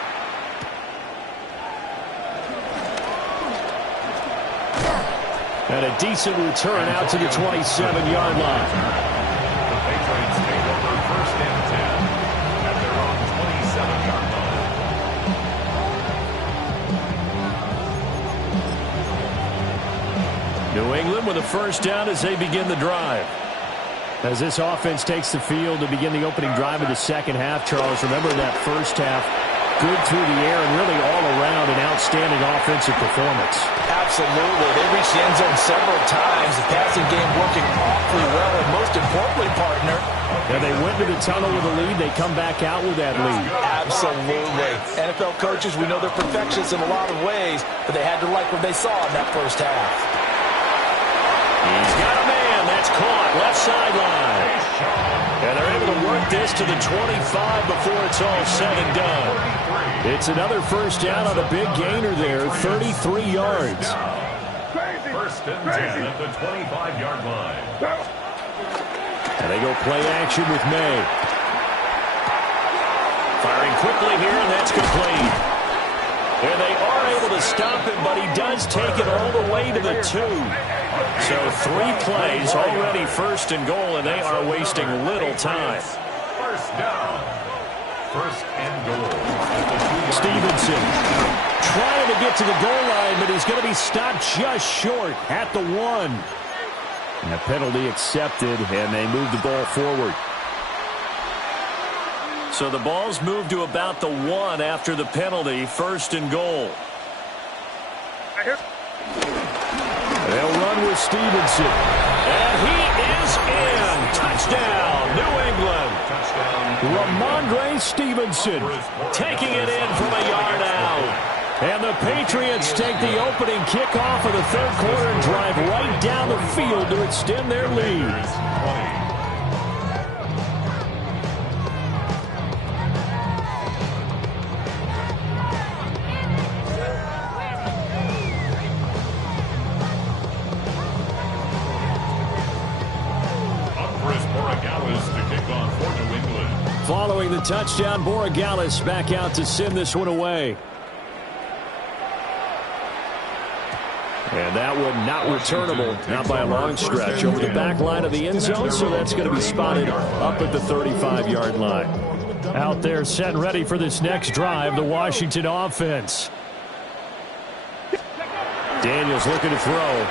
And a decent return out to the 27-yard line. The Patriots take over first and 10 at their own 27-yard line. New England with a first down as they begin the drive. As this offense takes the field to begin the opening drive of the second half, Charles, remember that first half, good through the air and really all around an outstanding offensive performance. Absolutely. They reached the end zone several times. The passing game working awfully well, and most importantly, partner. And they went to the tunnel with a lead. They come back out with that lead. Absolutely. NFL coaches, we know they're perfectionists in a lot of ways, but they had to like what they saw in that first half. He's got a man. That's caught. Left sideline. And they're able to work this to the 25 before it's all said and done. It's another first down on a big gainer there, 33 yards. First and 10 at the 25-yard line. And they go play action with May. Firing quickly here, and that's complete. And they are able to stop him, but he does take it all the way to the 2. So 3 plays, already first and goal, and they are wasting little time. First down. First and goal. Stevenson trying to get to the goal line, but he's going to be stopped just short at the 1. And a penalty accepted, and they move the ball forward. So the ball's moved to about the 1 after the penalty, first and goal. They'll run with Stevenson. And he is in. Touchdown, New England. Ramondre Stevenson taking it in from a yard out. And the Patriots take the opening kickoff of the third quarter and drive right down the field to extend their lead. Following the touchdown, Borregales back out to send this one away. And that one not returnable, not by a long stretch, over the back line of the end zone, so that's going to be spotted up at the 35-yard line. Out there set and ready for this next drive, the Washington offense. Daniels looking to throw.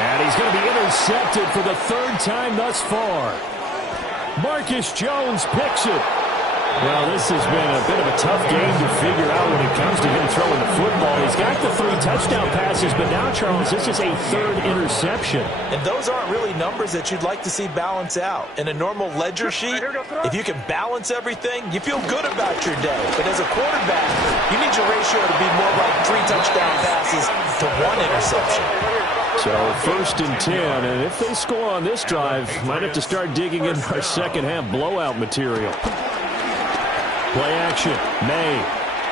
And he's going to be intercepted for the third time thus far. Marcus Jones picks it. Well, this has been a bit of a tough game to figure out when it comes to him throwing the football. He's got the 3 touchdown passes, but now, Charles, this is a 3rd interception. And those aren't really numbers that you'd like to see balance out. In a normal ledger sheet, if you can balance everything, you feel good about your day. But as a quarterback, you need your ratio to be more like 3 touchdown passes to 1 interception. So 1st and 10, and if they score on this drive, might have to start digging in our second-half blowout material. Play action. May.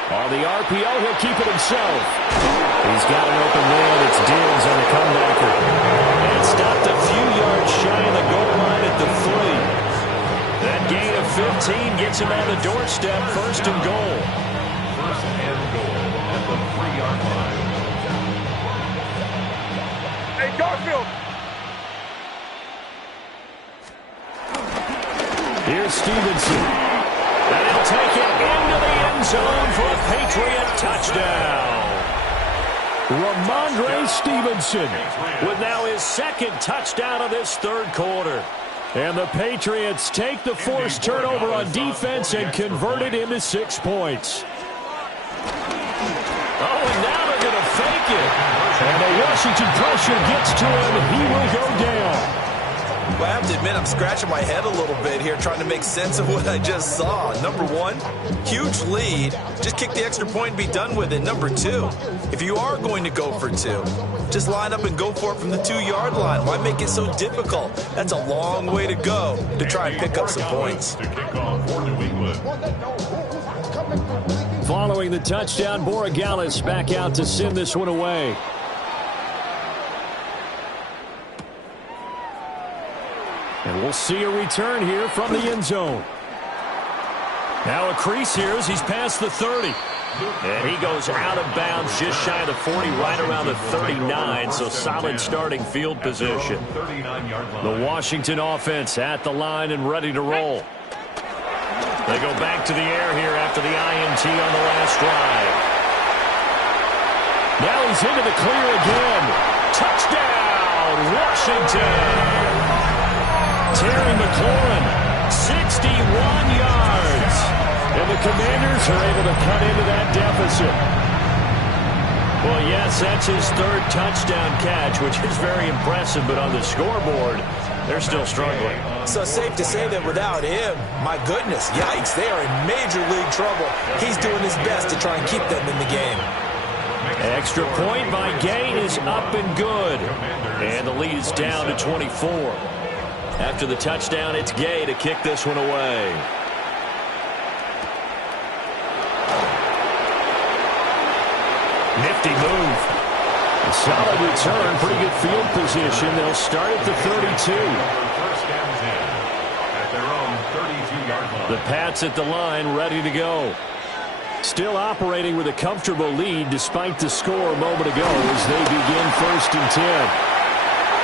On the RPO, he'll keep it himself. He's got an open man. It's Diggs on the comebacker. And stopped a few yards shy of the goal line at the 3. That gain of 15 gets him on the doorstep. 1st and goal. 1st and goal at the 3-yard line. Hey, Garfield. Here's Stevenson. And he'll take it into the end zone for a Patriot touchdown. Ramondre Stevenson with now his 2nd touchdown of this 3rd quarter. And the Patriots take the forced turnover on defense and convert it into 6 points. Oh, and now they're going to fake it. And the Washington pressure gets to him, and he will go down. Well, I have to admit, I'm scratching my head a little bit here trying to make sense of what I just saw. Number 1, huge lead. Just kick the extra point and be done with it. Number 2, if you are going to go for 2, just line up and go for it from the 2-yard line. Why make it so difficult? That's a long way to go to try and pick up some points. To kick off for New England. Following the touchdown, Borregales back out to send this one away. And we'll see a return here from the end zone. Now a crease here as he's past the 30. And he goes out of bounds just shy of the 40, right around the 39, so solid starting field position. The Washington offense at the line and ready to roll. They go back to the air here after the INT on the last drive. Now he's into the clear again. Touchdown, Washington! Terry McLaurin, 61 yards. And the Commanders are able to cut into that deficit. Well, yes, that's his 3rd touchdown catch, which is very impressive, but on the scoreboard, they're still struggling. So safe to say that without him, my goodness, yikes, they are in major league trouble. He's doing his best to try and keep them in the game. Extra point by Gain is up and good. And the lead is down to 24. After the touchdown, it's Gay to kick this one away. Nifty move. A solid return, pretty good field position. They'll start at the 32. First down 10 at their own 32-yard line. The Pats at the line, ready to go. Still operating with a comfortable lead despite the score a moment ago as they begin 1st and 10.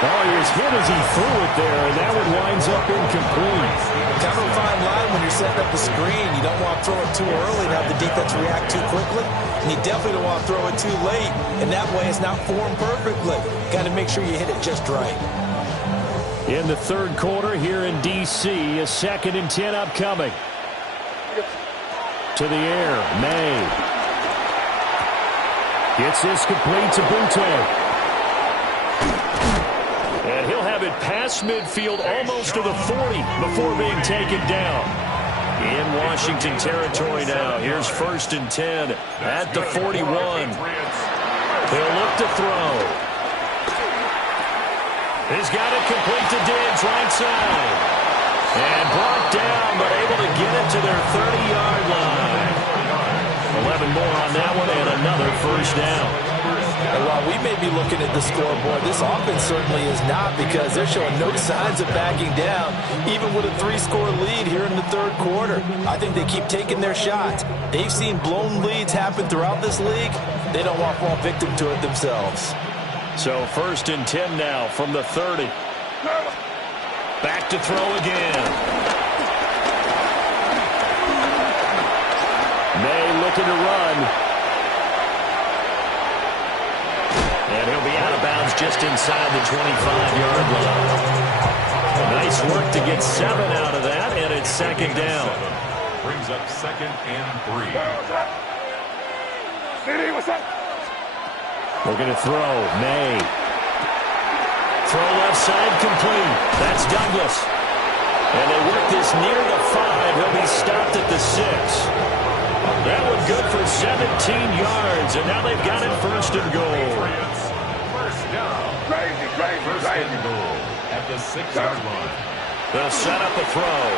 Oh, he was hit as he threw it there, and that one winds up incomplete. Kind of a fine line when you're setting up the screen. You don't want to throw it too early and have the defense react too quickly. And you definitely don't want to throw it too late, and that way it's not formed perfectly. Got to make sure you hit it just right. In the 3rd quarter here in D.C., a 2nd and 10 upcoming. To the air, May. Gets this complete to Butte. And he'll have it past midfield almost to the 40 before being taken down. In Washington territory now. Here's 1st and 10 at the 41. They'll look to throw. He's got it complete to Diggs, right side. And brought down, but able to get it to their 30-yard line. 11 more on that one and another 1st down. And while we may be looking at the scoreboard, this offense certainly is not, because they're showing no signs of backing down, even with a 3-score lead here in the 3rd quarter. I think they keep taking their shots. They've seen blown leads happen throughout this league, they don't want to fall victim to it themselves. So 1st and 10 now from the 30. Back to throw again. May looking to run. And he'll be out of bounds just inside the 25-yard line. Nice work to get 7 out of that, and it's 2nd down. Brings up 2nd and 3. Looking to throw. May. Throw left side complete. That's Douglas. And they work this near the 5. He'll be stopped at the 6. That one good for 17 yards, and now they've got it 1st and goal. First down. First and goal at the 6-yard line. They'll set up a throw.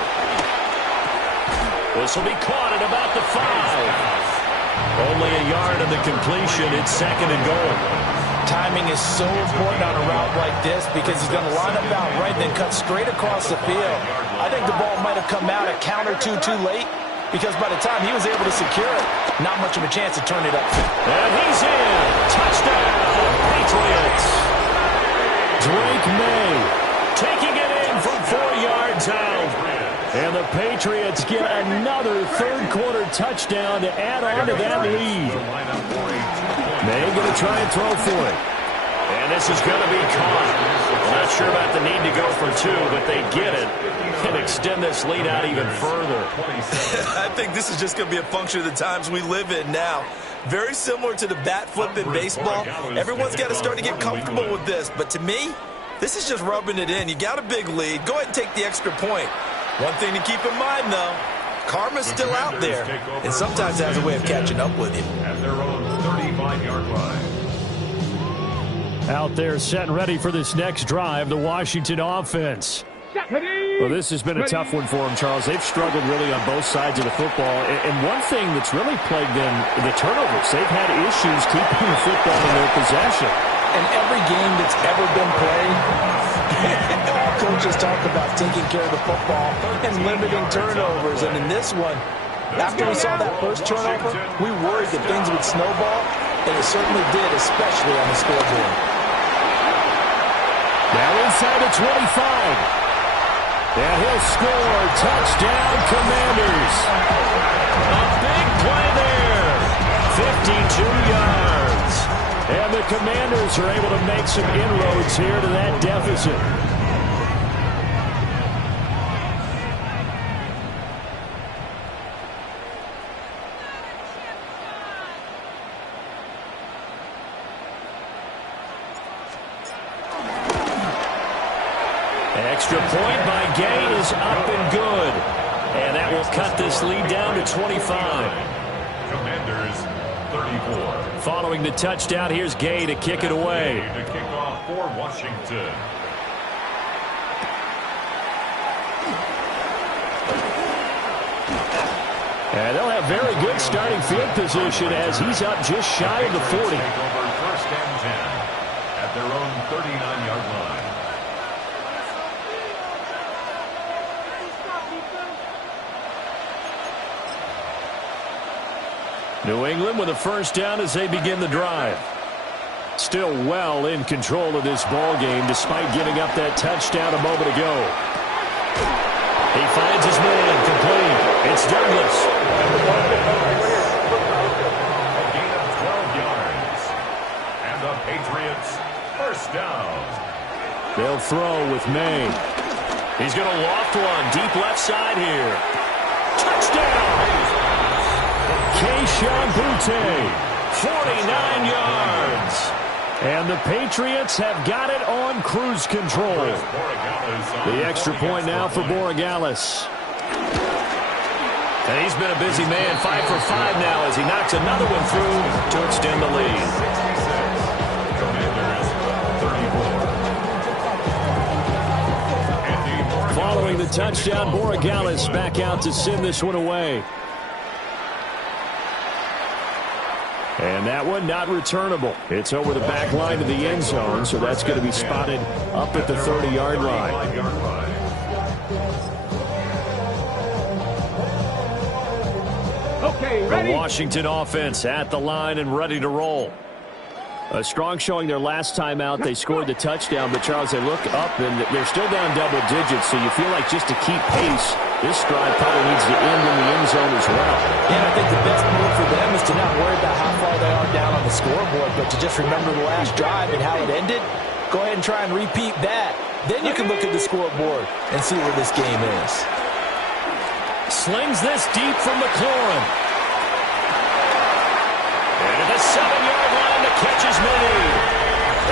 This will be caught at about the 5. Only a yard of the completion. It's 2nd and goal. Timing is so important on a route like this because he's going to line up out right, then cut straight across the field. I think the ball might have come out a count or two too late because by the time he was able to secure it, not much of a chance to turn it up. And he's in. Touchdown, Patriots. Drake May taking it in from 4 yards out. And the Patriots get another 3rd-quarter touchdown to add on to that lead. May going to try and throw for it. And this is going to be caught. I'm not sure about the need to go for 2, but they get it and extend this lead out even further. I think this is just going to be a function of the times we live in now. Very similar to the bat flip in baseball. Everyone's got to start to get comfortable with this. But to me, this is just rubbing it in. You got a big lead. Go ahead and take the extra point. One thing to keep in mind, though, karma's still out there, and sometimes has a way of catching up with you. At their own 35-yard line. Out there set and ready for this next drive, the Washington offense. Well, this has been a tough one for them, Charles. They've struggled really on both sides of the football. And one thing that's really plagued them, the turnovers. They've had issues keeping the football in their possession. In every game that's ever been played, all coaches talk about taking care of the football and limiting turnovers. And in this one, after we saw that first turnover, we worried that things would snowball, and it certainly did, especially on the scoreboard. Now inside the 25. And he'll score. Touchdown, Commanders. A big play there. 52 yards. And the Commanders are able to make some inroads here to that deficit. Extra point by Gay is up and good. And that will cut this lead down to 25. Commanders 34. Following the touchdown, here's Gay to kick it away. To kick off for Washington. And they'll have very good starting field position as he's up just shy of the 40. Take over 1st and 10 at their own 39-yard line. New England with a 1st down as they begin the drive. Still well in control of this ball game despite giving up that touchdown a moment ago. He finds his man complete. It's Douglas. A gain of 12 yards. And the Patriots 1st down. They'll throw with May. He's going to loft one deep left side here. Touchdown! Keyshawn Butte, 49 yards. And the Patriots have got it on cruise control. The extra point now for Borregales. And he's been a busy man, 5 for 5 now as he knocks another one through to extend the lead. Following the touchdown, Borregales back out to send this one away. And that one not returnable. It's over the back line of the end zone, so that's going to be spotted up at the 30-yard line. Okay, The ready? Washington offense at the line and ready to roll. A strong showing their last time out. They scored the touchdown, but, Charles, they look up, and they're still down double digits, so you feel like just to keep pace, this drive probably needs to end in the end zone as well. Yeah, I think the best move for them is to not worry about how far they are down on the scoreboard, but to just remember the last drive and how it ended. Go ahead and try and repeat that. Then you can look at the scoreboard and see where this game is. Slings this deep from McLaurin. And at the 7-yard line, the catch is made.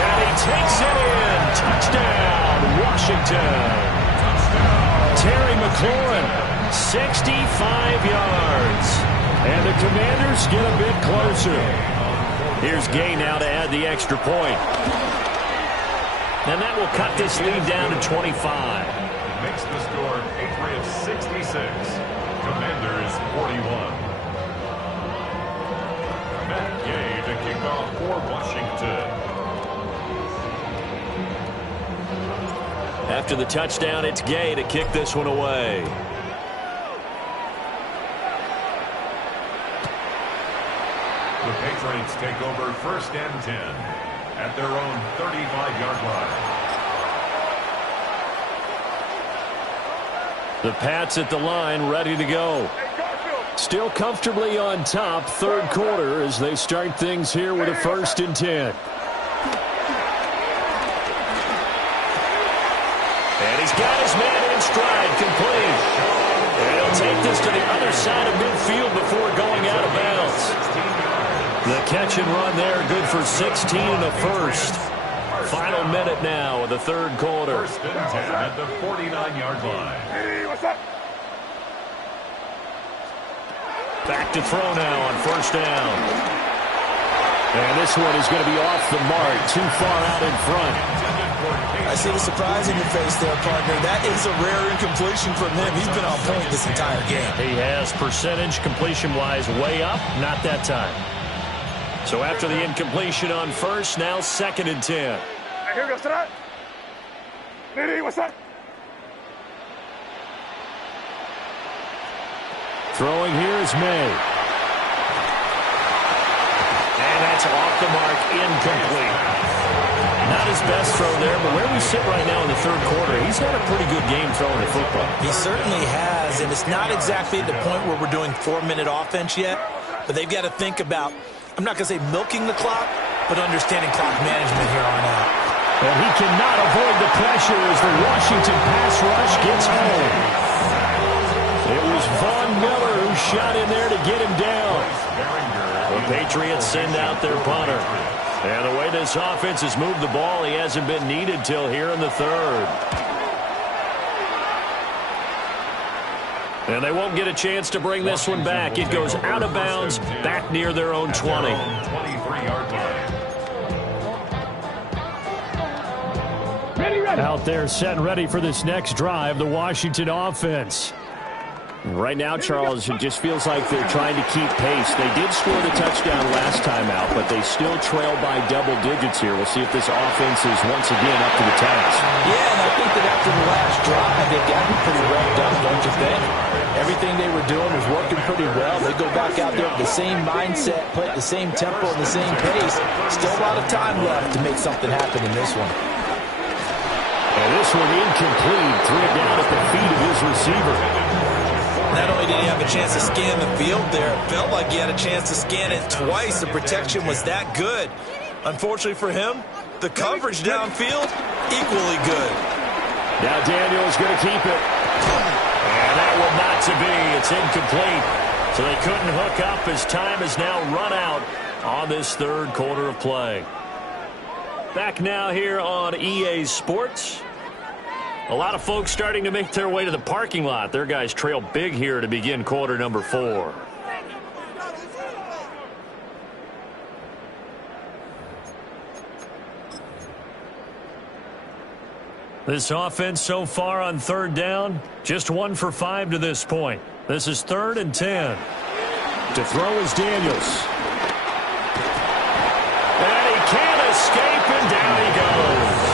And he takes it in. Touchdown, Washington. Terry McLaurin, 65 yards. And the Commanders get a bit closer. Here's Gay now to add the extra point. And that will cut this lead down to 25. Makes the score Patriots 66, Commanders 41. Matt Gay to kick off for Washington. After the touchdown, it's Gay to kick this one away. The Patriots take over 1st and 10 at their own 35-yard line. The Pats at the line, ready to go. Still comfortably on top, third quarter, as they start things here with a 1st and 10. And he's got his man in stride, complete. And he'll take this to the other side of midfield before going out of bounds. The catch and run there, good for 16 in the first. Final minute now of the third quarter. 1st and 10 at the 49-yard line. Hey, what's up? Back to throw now on 1st down. And this one is going to be off the mark, too far out in front. I see the surprise in your face there, partner. That is a rare incompletion from him. He's been on point this entire game. He has percentage completion-wise way up, not that time. So after the incompletion on 1st, now 2nd and 10. Hey, here we go, sit up. Hey, what's up? Throwing here is May. And that's off the mark, incomplete. Not his best throw there, but where we sit right now in the third quarter, he's had a pretty good game throwing the football. He certainly has, and it's not exactly at the point where we're doing 4-minute offense yet, but they've got to think about, I'm not going to say milking the clock, but understanding clock management here on out. And he cannot avoid the pressure as the Washington pass rush gets home. It was Von Miller who shot in there to get him down. The Patriots send out their punter. And the way this offense has moved the ball, he hasn't been needed till here in the third. And they won't get a chance to bring this one back. It goes out of bounds, back near their own 20. 23-yard line. Ready, ready. Out there set and ready for this next drive, the Washington offense. Right now, Charles, it just feels like they're trying to keep pace. They did score the touchdown last time out, but they still trail by double digits here. We'll see if this offense is once again up to the task. Yeah, and I think that after the last drive, they've gotten pretty revved up, don't you think? Everything they were doing was working pretty well. They go back out there with the same mindset, play at the same tempo and the same pace. Still a lot of time left to make something happen in this one. And this one incomplete. Threw it down at the feet of his receiver. Not only did he have a chance to scan the field there, it felt like he had a chance to scan it twice. The protection was that good. Unfortunately for him, the coverage downfield, equally good. Now Daniel's going to keep it. And that will not to be. It's incomplete. So they couldn't hook up as time is now run out on this third quarter of play. Back now here on EA Sports. A lot of folks starting to make their way to the parking lot. Their guys trail big here to begin quarter number 4. This offense so far on third down, just 1 for 5 to this point. This is 3rd and 10. To throw is Daniels. And he can't escape, and down he goes.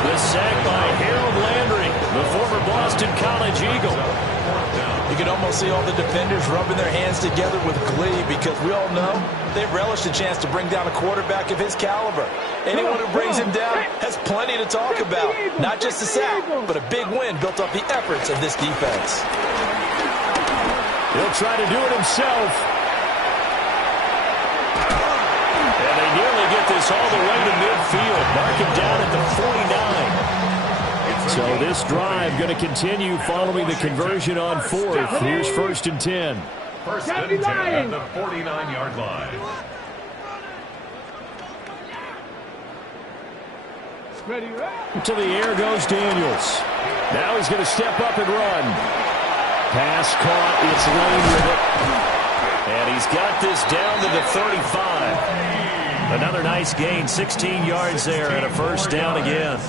The sack by Harold Landry, the former Boston College Eagle. You can almost see all the defenders rubbing their hands together with glee because we all know they relish the chance to bring down a quarterback of his caliber. Anyone who brings him down has plenty to talk about. Not just a sack, but a big win built off the efforts of this defense. He'll try to do it himself. And they nearly get this all the way to midfield. Mark him down at the 49. So this drive going to continue following the conversion on fourth. Here's 1st and 10. 1st and 10 at the 49-yard line. To the air goes Daniels. Now he's going to step up and run. Pass caught. It's Lane with it. And he's got this down to the 35. Another nice gain. 16 yards there and a 1st down again.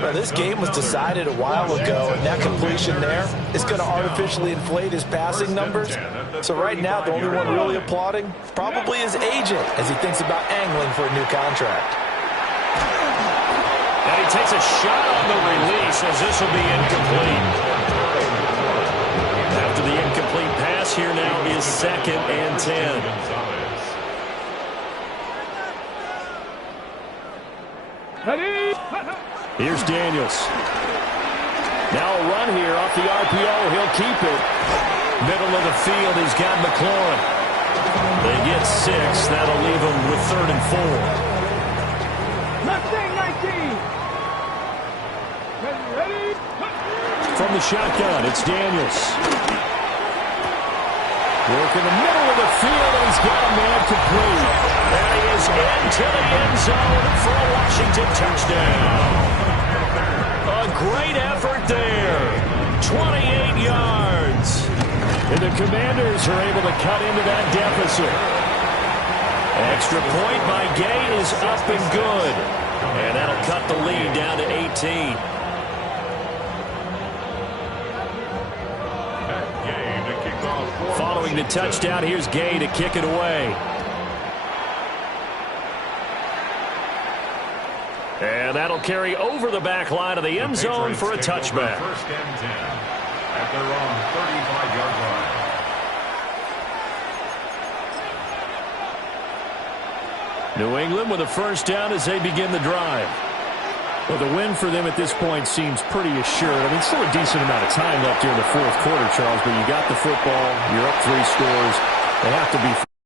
Well, this game was decided a while ago, and that completion there is going to artificially inflate his passing numbers. So right now, the only one really applauding probably his agent as he thinks about angling for a new contract. And he takes a shot on the release as this will be incomplete. After the incomplete pass, here now is 2nd and 10. Here's Daniels. Now a run here off the RPO. He'll keep it. Middle of the field, he's got McLaurin. They get 6. That'll leave them with 3rd and 4. Mustang 19. Ready? From the shotgun, it's Daniels. Work in the middle of the field, and he's got a man complete. And he is into the end zone for a Washington touchdown. A great effort there. 28 yards. And the Commanders are able to cut into that deficit. Extra point by Gay is up and good. And that'll cut the lead down to 18. Following the touchdown, here's Gay to kick it away. And that'll carry over the back line of the end zone for a touchback. 1st and 10 at their own 35-yard line. New England with a 1st down as they begin the drive. Well, the win for them at this point seems pretty assured. I mean, still a decent amount of time left here in the 4th quarter, Charles, but you got the football, you're up 3 scores. They have to be